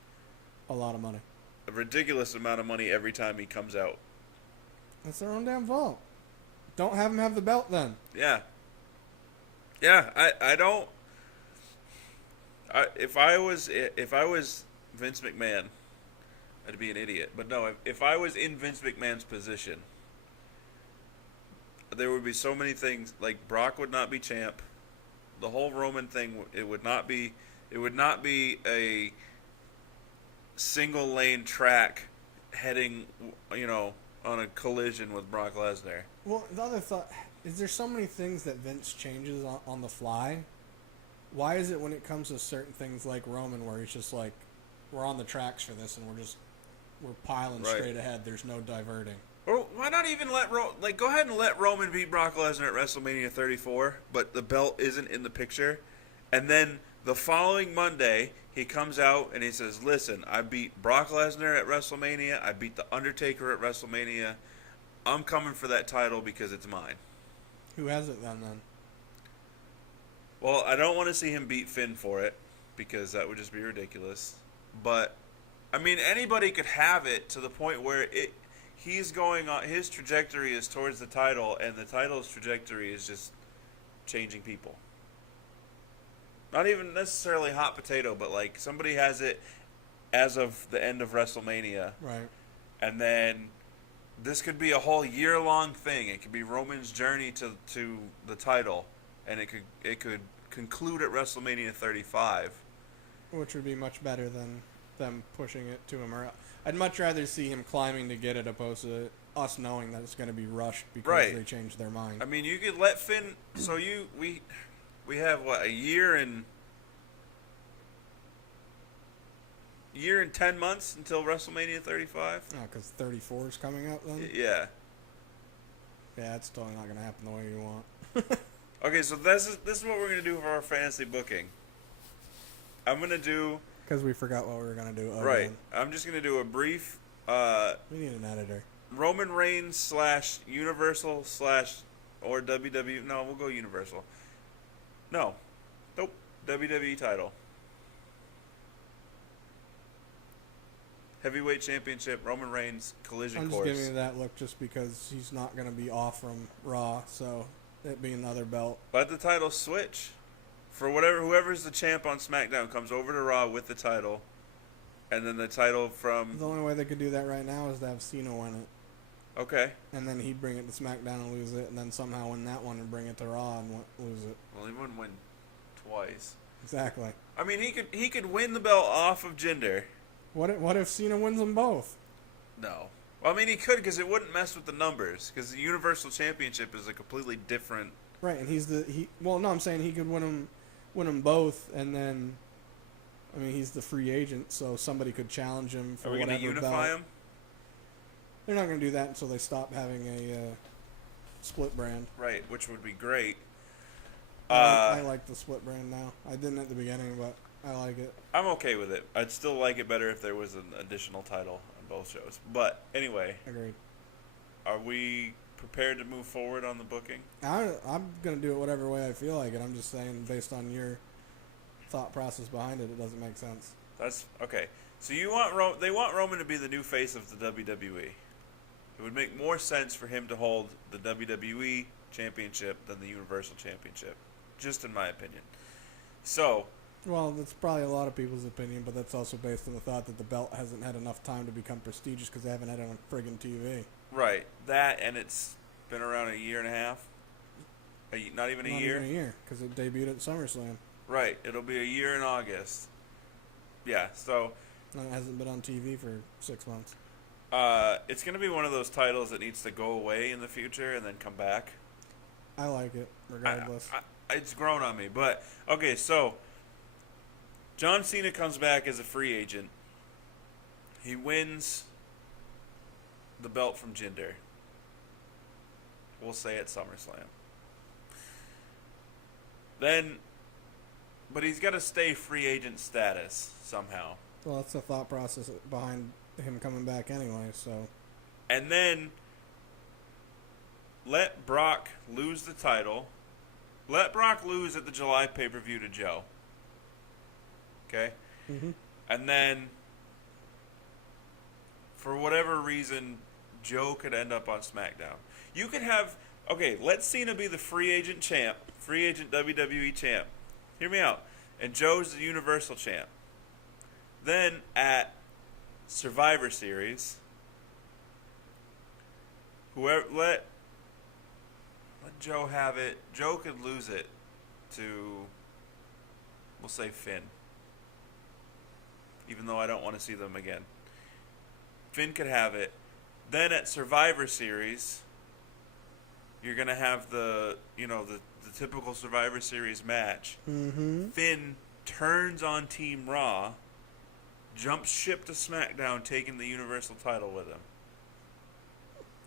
a lot of money, a ridiculous amount of money every time he comes out. That's their own damn fault. Don't have him have the belt then. Yeah. Yeah, I don't. If I was Vince McMahon, I'd be an idiot. But no, if I was in Vince McMahon's position, there would be so many things. Like, Brock would not be champ. The whole Roman thing, it would not be It would not be a single lane track heading, on a collision with Brock Lesnar. Well, the other thought is there's so many things that Vince changes on the fly. Why is it when it comes to certain things like Roman where he's just like, we're on the tracks for this and we're piling Right. straight ahead. There's no diverting. Or why not even go ahead and let Roman beat Brock Lesnar at WrestleMania 34, but the belt isn't in the picture, and then the following Monday he comes out and he says, "Listen, I beat Brock Lesnar at WrestleMania. I beat the Undertaker at WrestleMania. I'm coming for that title because it's mine." Who has it then? Well, I don't want to see him beat Finn for it because that would just be ridiculous. But I mean, anybody could have it to the point where he's going on, his trajectory is towards the title, and the title's trajectory is just changing people. Not even necessarily hot potato, but like somebody has it as of the end of WrestleMania, Right. and then this could be a whole year-long thing. It could be Roman's journey to the title, and it could conclude at WrestleMania 35. Which would be much better than them pushing it to him. Or I'd much rather see him climbing to get it opposed to us knowing that it's going to be rushed because Right. they changed their mind. I mean, you could let Finn. So we have what, a year and 10 months until WrestleMania 35. Oh, because 34 is coming up then? Yeah. Yeah, it's totally not going to happen the way you want. Okay, so this is what we're gonna do for our fantasy booking. I'm gonna do Because we forgot what we were going to do. right. I'm just gonna do a brief We need an editor. Roman Reigns / Universal / or WWE. No, we'll go Universal. No, nope. WWE title. Heavyweight Championship, Roman Reigns, collision I'm just course. giving you that look just because he's not going to be off from Raw, so it being another belt. Let the title switch. For whoever's the champ on SmackDown comes over to Raw with the title, and then the title from. The only way they could do that right now is to have Cena win it. Okay. And then he'd bring it to SmackDown and lose it, and then somehow win that one and bring it to Raw and lose it. Well, he wouldn't win twice. Exactly. I mean, he could win the belt off of Jinder. What if Cena wins them both? No. Well, I mean, he could because it wouldn't mess with the numbers because the Universal Championship is a completely different. Right, and Well, no, I'm saying he could win them both, and then, I mean, he's the free agent, so somebody could challenge him for Are we whatever going to belt. unify him? They're not going to do that until they stop having a split brand. Right, which would be great. I like the split brand now. I didn't at the beginning, but I like it. I'm okay with it. I'd still like it better if there was an additional title on both shows. But anyway, Agreed. are we prepared to move forward on the booking? I'm going to do it whatever way I feel like it. I'm just saying, based on your thought process behind it, it doesn't make sense. That's okay. So they want Roman to be the new face of the WWE. It would make more sense for him to hold the WWE Championship than the Universal Championship, just in my opinion. So, Well, that's probably a lot of people's opinion, but that's also based on the thought that the belt hasn't had enough time to become prestigious because they haven't had it on friggin' TV. right, that and it's been around a year and a half. Not even a Not year? even a year, because it debuted at SummerSlam. Right, it'll be a year in August. Yeah, so And it hasn't been on TV for 6 months. it's going to be one of those titles that needs to go away in the future and then come back. I like it, regardless. It's grown on me. But, okay, so John Cena comes back as a free agent. He wins the belt from Jinder. We'll say at SummerSlam. Then, but he's got to stay free agent status somehow. Well, that's the thought process behind him coming back anyway, so... And then let Brock lose the title. Let Brock lose at the July pay-per-view to Joe. Okay? Mm-hmm. And then, for whatever reason, Joe could end up on SmackDown. You could have... Okay, let Cena be the free agent champ. Free agent WWE champ. Hear me out. And Joe's the Universal champ. Then, at Survivor Series... Whoever let Joe have it. Joe could lose it to, we'll say, Finn. even though I don't want to see them again. Finn could have it. Then at Survivor Series, you're gonna have the typical Survivor Series match. Mm-hmm. Finn turns on Team Raw, jumps ship to SmackDown, taking the Universal title with him.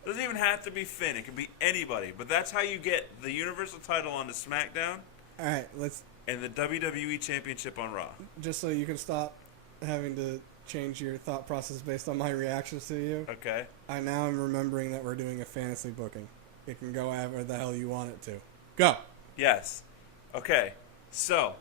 Doesn't even have to be Finn. It can be anybody. But that's how you get the Universal title onto SmackDown. All right, let's. And the WWE Championship on Raw. Just so you can stop having to change your thought process based on my reactions to you. Okay. I now am remembering that we're doing a fantasy booking. It can go however the hell you want it to. Go. Yes. Okay. So.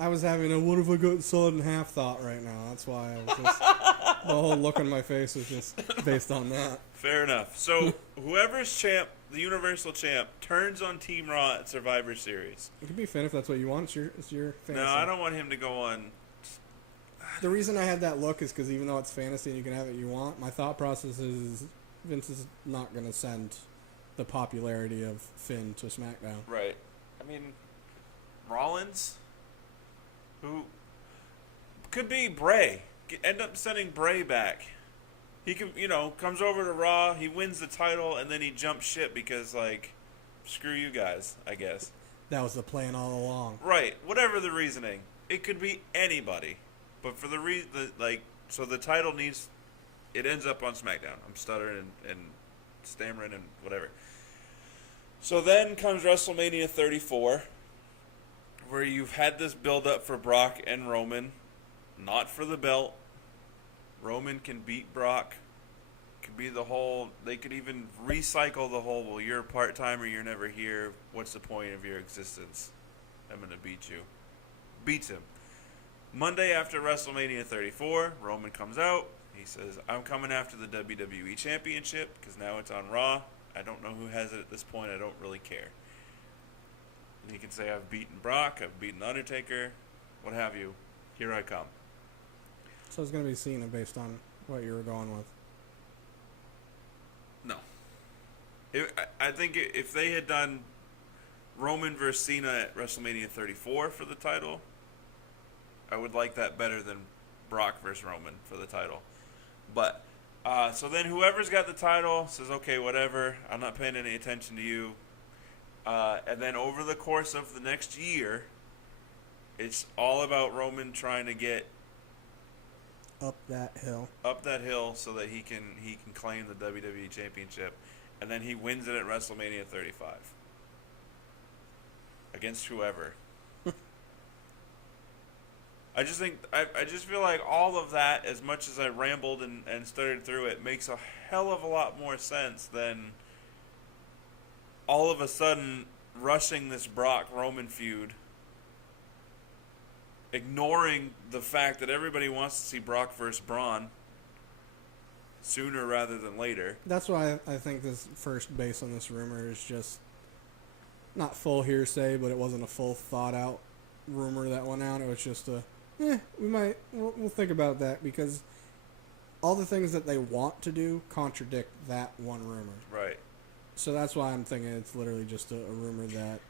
I was having a what if I got solid in half thought right now. That's why I was just the whole look on my face was just based on that. Fair enough. So whoever's champ, the Universal champ, turns on Team Raw at Survivor Series. It could be Finn if that's what you want. It's your fantasy. No, I don't want him to go on. The reason I had that look is because even though it's fantasy and you can have it you want, my thought process is Vince is not going to send the popularity of Finn to SmackDown. Right. I mean, Rollins, who could be Bray. End up sending Bray back. He can, comes over to Raw, he wins the title, and then he jumps ship because, screw you guys, I guess. That was the plan all along. Right. Whatever the reasoning. It could be anybody. But for so the title it ends up on SmackDown. I'm stuttering and stammering and whatever. So then comes WrestleMania 34, where you've had this build-up for Brock and Roman, not for the belt. Roman can beat Brock. Could be they could even recycle the whole, well, you're a part-timer, you're never here. What's the point of your existence? I'm going to beat you. Beats him. Monday after WrestleMania 34, Roman comes out. He says, I'm coming after the WWE Championship because now it's on Raw. I don't know who has it at this point. I don't really care. And he can say, I've beaten Brock, I've beaten Undertaker, what have you. Here I come. So it's going to be Cena based on what you were going with. No. I think if they had done Roman versus Cena at WrestleMania 34 for the title, I would like that better than Brock versus Roman for the title. But, so then whoever's got the title says, okay, whatever, I'm not paying any attention to you. And then over the course of the next year, it's all about Roman trying to get up that hill so that he can claim the WWE Championship. And then he wins it at WrestleMania 35. Against whoever. I just feel like all of that, as much as I rambled and stuttered through it, makes a hell of a lot more sense than all of a sudden rushing this Brock-Roman feud, ignoring the fact that everybody wants to see Brock versus Braun sooner rather than later. That's why I think this first base on this rumor is just not full hearsay, but it wasn't a full thought out rumor that went out. It was just we'll think about that because all the things that they want to do contradict that one rumor. Right. So that's why I'm thinking it's literally just a rumor that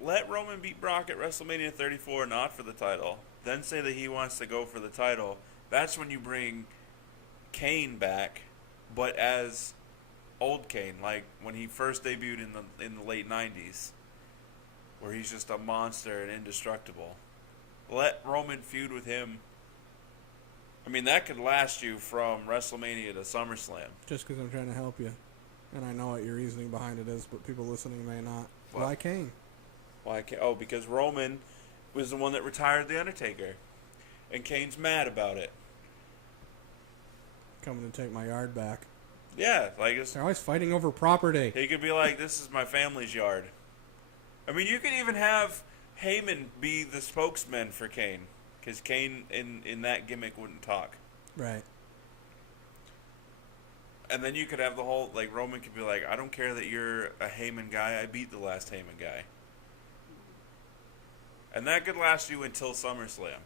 let Roman beat Brock at WrestleMania 34, not for the title. Then say that he wants to go for the title. That's when you bring Kane back, but as old Kane, like when he first debuted in the late 90s, where he's just a monster and indestructible. Let Roman feud with him. I mean, that could last you from WrestleMania to SummerSlam. Just because I'm trying to help you. And I know what your reasoning behind it is, but people listening may not. What? Why Kane? Why Kane? Oh, because Roman was the one that retired The Undertaker. And Kane's mad about it. Coming to take my yard back. Yeah, like they're always fighting over property. He could be like, this is my family's yard. I mean, you could even have Heyman be the spokesman for Kane. Because Kane, in that gimmick, wouldn't talk. Right. And then you could have the whole, like, Roman could be like, I don't care that you're a Heyman guy. I beat the last Heyman guy. And that could last you until SummerSlam.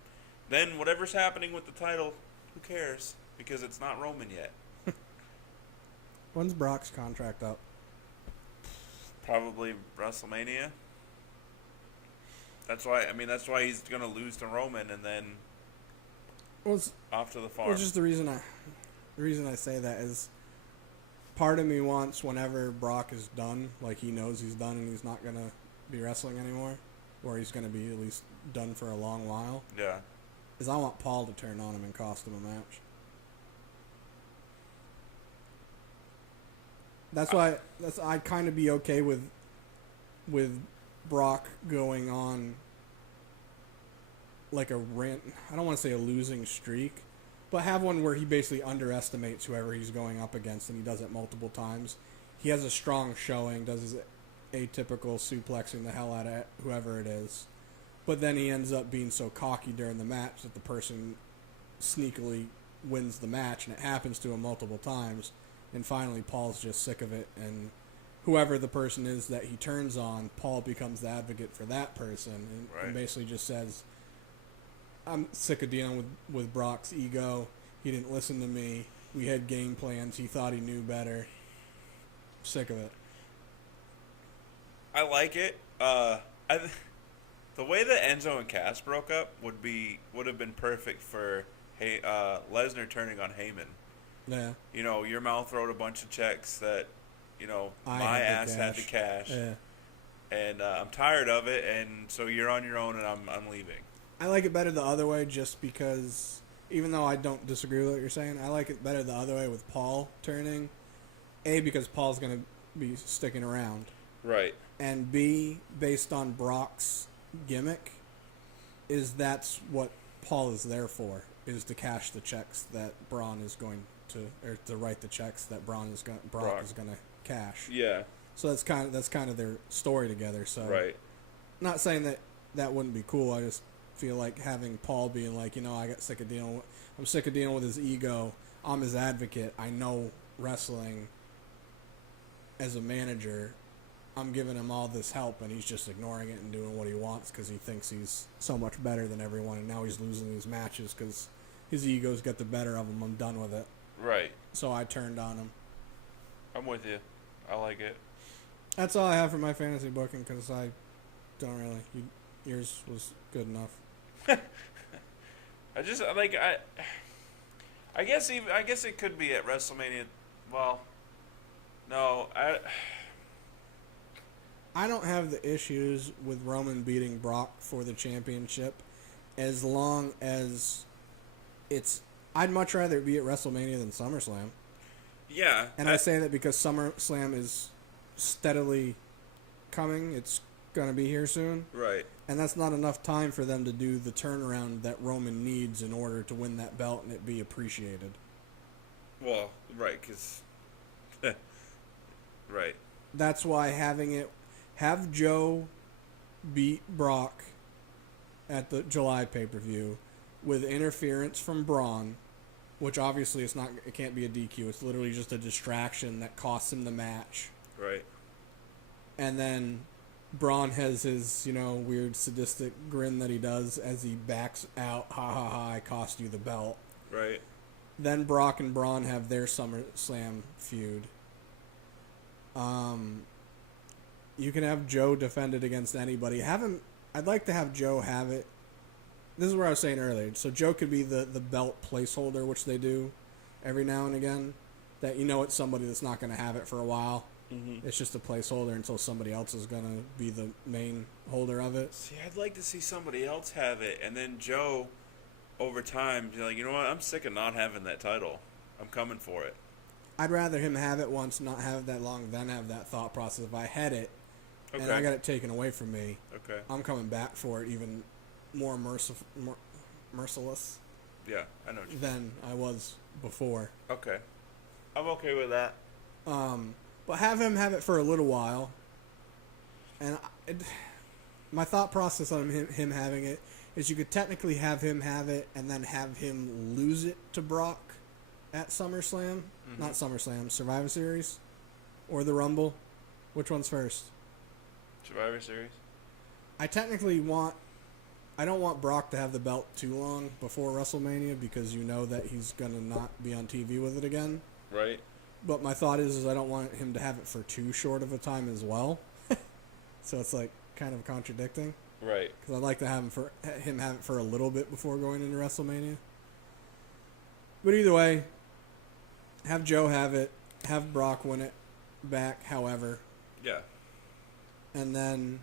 Then whatever's happening with the title, who cares? Because it's not Roman yet. When's Brock's contract up? Probably WrestleMania. That's why. I mean, that's why he's gonna lose to Roman and then Well, off to the farm. just the reason I say that is part of me wants whenever Brock is done, like he knows he's done and he's not gonna be wrestling anymore, or he's gonna be at least done for a long while. Yeah. Is I want Paul to turn on him and cost him a match. That's why I'd kind of be okay with Brock going on like a rant. I don't want to say a losing streak, but have one where he basically underestimates whoever he's going up against, and he does it multiple times. He has a strong showing, does his atypical suplexing the hell out of whoever it is, but then he ends up being so cocky during the match that the person sneakily wins the match, and it happens to him multiple times, and finally Paul's just sick of it, and whoever the person is that he turns on, Paul becomes the advocate for that person, and basically just says, I'm sick of dealing with Brock's ego. He didn't listen to me. We had game plans. He thought he knew better. Sick of it. I like it. The way that Enzo and Cass broke up would have been perfect for Lesnar turning on Heyman. Yeah. You know, your mouth wrote a bunch of checks that, you know, my ass had to cash. Yeah. And I'm tired of it, and so you're on your own, and I'm leaving. I like it better the other way just because, even though I don't disagree with what you're saying, I like it better the other way with Paul turning. A, because Paul's going to be sticking around. Right. And B, based on Brock's gimmick, is that's what Paul is there for, is to cash the checks that Braun is going to, or to write the checks that Brock is going to cash. Yeah. So that's kind of their story together. So right. Not saying that wouldn't be cool. I just feel like having Paul being like, I'm sick of dealing with his ego. I'm his advocate. I know wrestling. As a manager, I'm giving him all this help, and he's just ignoring it and doing what he wants because he thinks he's so much better than everyone, and now he's losing these matches because his ego's got the better of him. I'm done with it. Right. So I turned on him. I'm with you. I like it. That's all I have for my fantasy booking because I don't really. Yours was good enough. I just like I guess it could be at WrestleMania. Well, no, I don't have the issues with Roman beating Brock for the championship as long as I'd much rather it be at WrestleMania than SummerSlam. Yeah. And I say that because SummerSlam is steadily coming. It's going to be here soon. Right. And that's not enough time for them to do the turnaround that Roman needs in order to win that belt and it be appreciated. Well, right, because... right. That's why have Joe beat Brock at the July pay-per-view with interference from Braun, which obviously it can't be a DQ. It's literally just a distraction that costs him the match. Right. And then Braun has his, weird sadistic grin that he does as he backs out. Ha ha ha! I cost you the belt. Right. Then Brock and Braun have their SummerSlam feud. You can have Joe defend it against anybody. I'd like to have Joe have it. This is what I was saying earlier. So Joe could be the belt placeholder, which they do every now and again. That it's somebody that's not going to have it for a while. Mm-hmm. It's just a placeholder until somebody else is going to be the main holder of it. See, I'd like to see somebody else have it, and then Joe, over time, be like, you know what? I'm sick of not having that title. I'm coming for it. I'd rather him have it once, not have it that long, than have that thought process. If I had it, okay, and I got it taken away from me, okay, I'm coming back for it even more merciless. Yeah, I know what you than I was before. Okay. I'm okay with that. But have him have it for a little while. And my thought process on him having it is you could technically have him have it and then have him lose it to Brock at SummerSlam. Mm-hmm. Not SummerSlam, Survivor Series. Or the Rumble. Which one's first? Survivor Series. I don't want Brock to have the belt too long before WrestleMania because that he's going to not be on TV with it again. Right. But my thought is I don't want him to have it for too short of a time as well. So it's kind of contradicting. Right. Because I'd like to have him have it for a little bit before going into WrestleMania. But either way, have Joe have it, have Brock win it back, however, Yeah. and then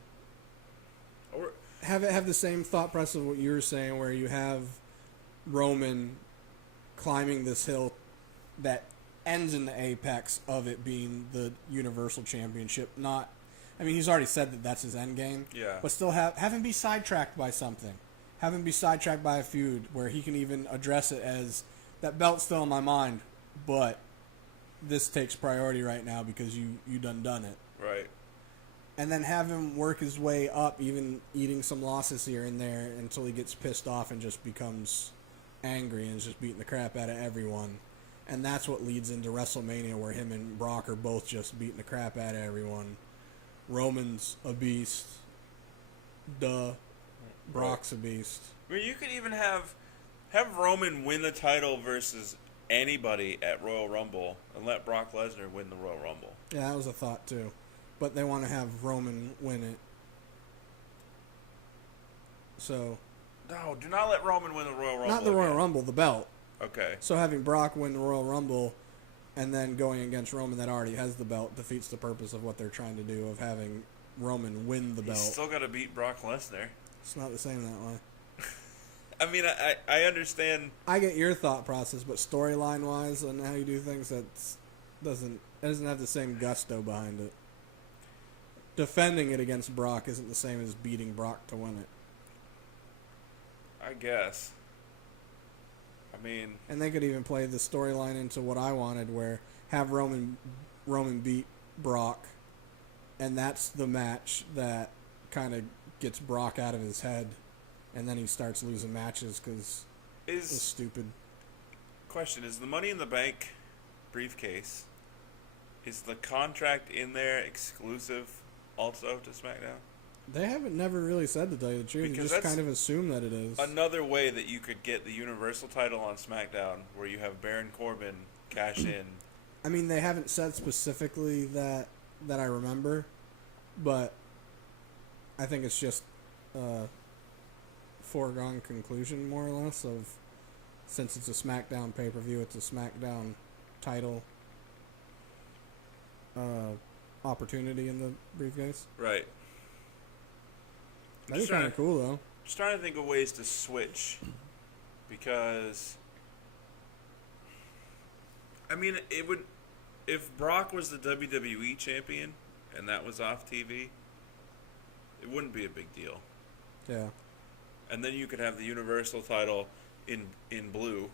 Or have it have the same thought process of what you were saying, where you have Roman climbing this hill that ends in the apex of it being the Universal Championship. Not, I mean, he's already said that that's his end game. Yeah. But still have him be sidetracked by something. Have him be sidetracked by a feud where he can even address it as, that belt's still in my mind, but this takes priority right now because you done it. right. And then have him work his way up, even eating some losses here and there until he gets pissed off and just becomes angry and is just beating the crap out of everyone. And that's what leads into WrestleMania, where him and Brock are both just beating the crap out of everyone. Roman's a beast. Duh. Brock's a beast. I mean, you could even have Roman win the title versus anybody at Royal Rumble and let Brock Lesnar win the Royal Rumble. Yeah, that was a thought too. But they want to have Roman win it. So, No, do not let Roman win the Royal Rumble. not the Royal again. Rumble, the belt. Okay. So having Brock win the Royal Rumble and then going against Roman that already has the belt defeats the purpose of what they're trying to do of having Roman win the belt. He's still got to beat Brock Lesnar. It's not the same that way. I mean, I understand. I get your thought process, but storyline wise and how you do things, it doesn't have the same gusto behind it. Defending it against Brock isn't the same as beating Brock to win it. I guess. I mean, And they could even play the storyline into what I wanted, where have Roman beat Brock, and that's the match that kind of gets Brock out of his head, and then he starts losing matches because it's stupid. question is the Money in the Bank briefcase, is the contract in there exclusive also to SmackDown? They haven't never really said, to tell you the truth. Because They just that's kind of assume that it is. Another way that you could get the Universal title on SmackDown, where you have Baron Corbin cash in. I mean, they haven't said specifically that I remember, but I think it's just a foregone conclusion, more or less, of since it's a SmackDown pay-per-view, it's a SmackDown title opportunity in the briefcase. Right. That'd be kind of cool, though. Just trying to think of ways to switch, because I mean, it would, if Brock was the WWE champion and that was off TV, it wouldn't be a big deal. Yeah. And then you could have the Universal title in blue.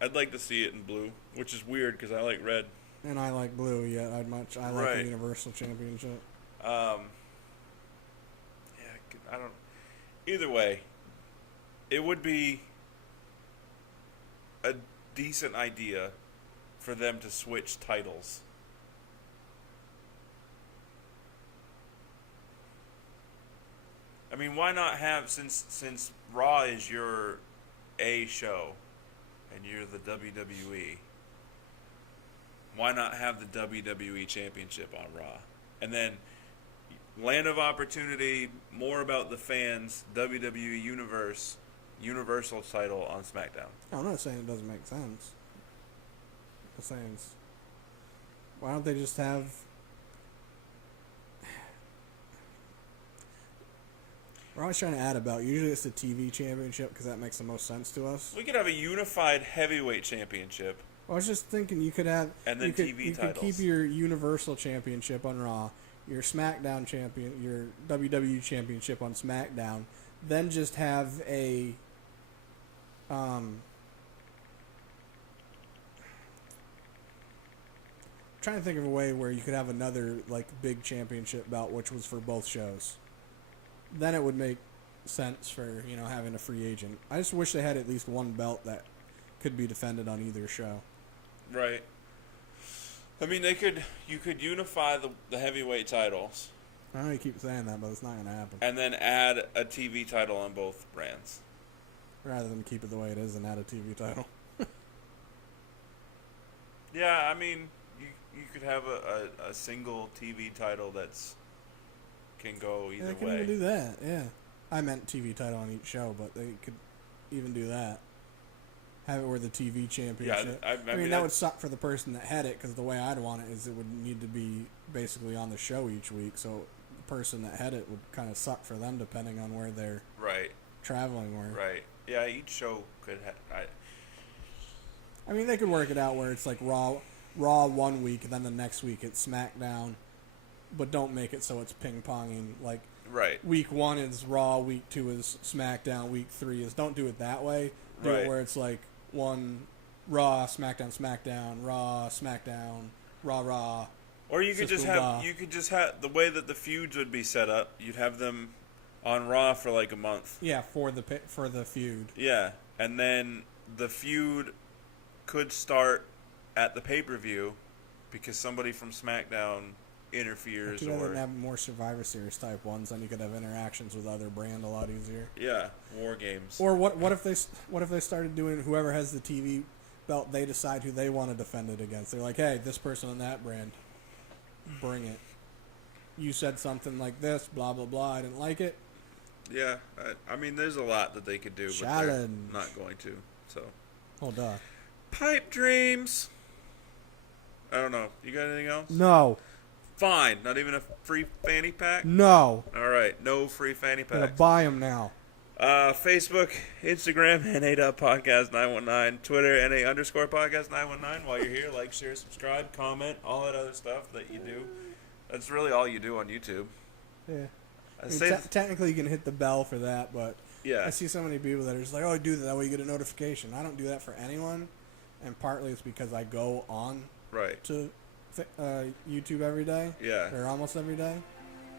I'd like to see it in blue, which is weird because I like red. And I like blue, yeah. I like the Universal Championship. I don't. Either way, it would be a decent idea for them to switch titles. I mean, why not have, since Raw is your A show and you're the WWE, why not have the WWE Championship on Raw? And then Land of Opportunity, more about the fans, WWE Universal title on SmackDown. I'm not saying it doesn't make sense. I'm saying why don't they just have... We're always trying to add a belt. Usually it's the TV championship because that makes the most sense to us. We could have a unified heavyweight championship. I was just thinking you could have... And then TV you titles. could keep your Universal Championship on Raw, your SmackDown champion, your WWE Championship on SmackDown, then just have a... trying to think of a way where you could have another like big championship belt, which was for both shows. Then it would make sense for having a free agent. I just wish they had at least one belt that could be defended on either show. Right. I mean, you could unify the heavyweight titles. I know you keep saying that, but it's not going to happen. And then add a TV title on both brands. Rather than keep it the way it is and add a TV title. Yeah, I mean, you could have a single TV title that's can go either They can way. even do that, yeah. I meant TV title on each show, but they could even do that. Have it where the TV championship. I I mean, mean, that would suck for the person that had it, because the way I'd want it is it would need to be basically on the show each week, so the person that had it would kind of suck for them depending on where they're right, traveling. right. Yeah, each show could I mean, they could work it out where it's like Raw 1 week, and then the next week it's SmackDown, but don't make it so it's ping-ponging. Like, right. week 1 is Raw, week 2 is SmackDown, week 3 is... Don't do it that way. Do Right. it where it's like one Raw, SmackDown, SmackDown, Raw, SmackDown, Raw. Or you could System just have the way that the feuds would be set up. You'd have them on Raw for like a month. Yeah, for the feud. Yeah, and then the feud could start at the pay-per-view because somebody from SmackDown interferes Too bad they or didn't have more Survivor Series type ones, then you could have interactions with other brand a lot easier. yeah, war games. Or what if they started doing, whoever has the TV belt, they decide who they want to defend it against. They're like, hey, this person on that brand, bring it. You said something like this, blah blah blah. I didn't like it. Yeah, I mean, there's a lot that they could do, but Challenge. they're not going to. So, Oh duh. pipe dreams. I don't know. You got anything else? No. Fine. Not even a free fanny pack. No. All right, no free fanny I'm gonna packs. buy them now. Facebook, Instagram, NA.podcast 919, Twitter, NA_podcast 919. While you're here, like, share, subscribe, comment, all that other stuff that you do. That's really all you do on YouTube. Yeah. I I mean, say, technically, you can hit the bell for that, but yeah, I see so many people that are just like, "Oh, do that way you get a notification." I don't do that for anyone, and partly it's because I go on right, to YouTube every day, yeah, or almost every day.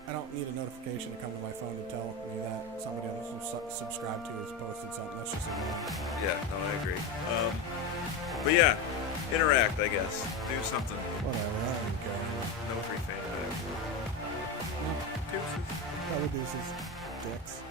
I don't need a notification to come to my phone to tell me that somebody I'm subscribed to has posted something. That's just annoying. yeah. No, I agree. But yeah, interact. I guess do something. Whatever. I don't care. No free fanny pack. Deuces. That would do some dicks.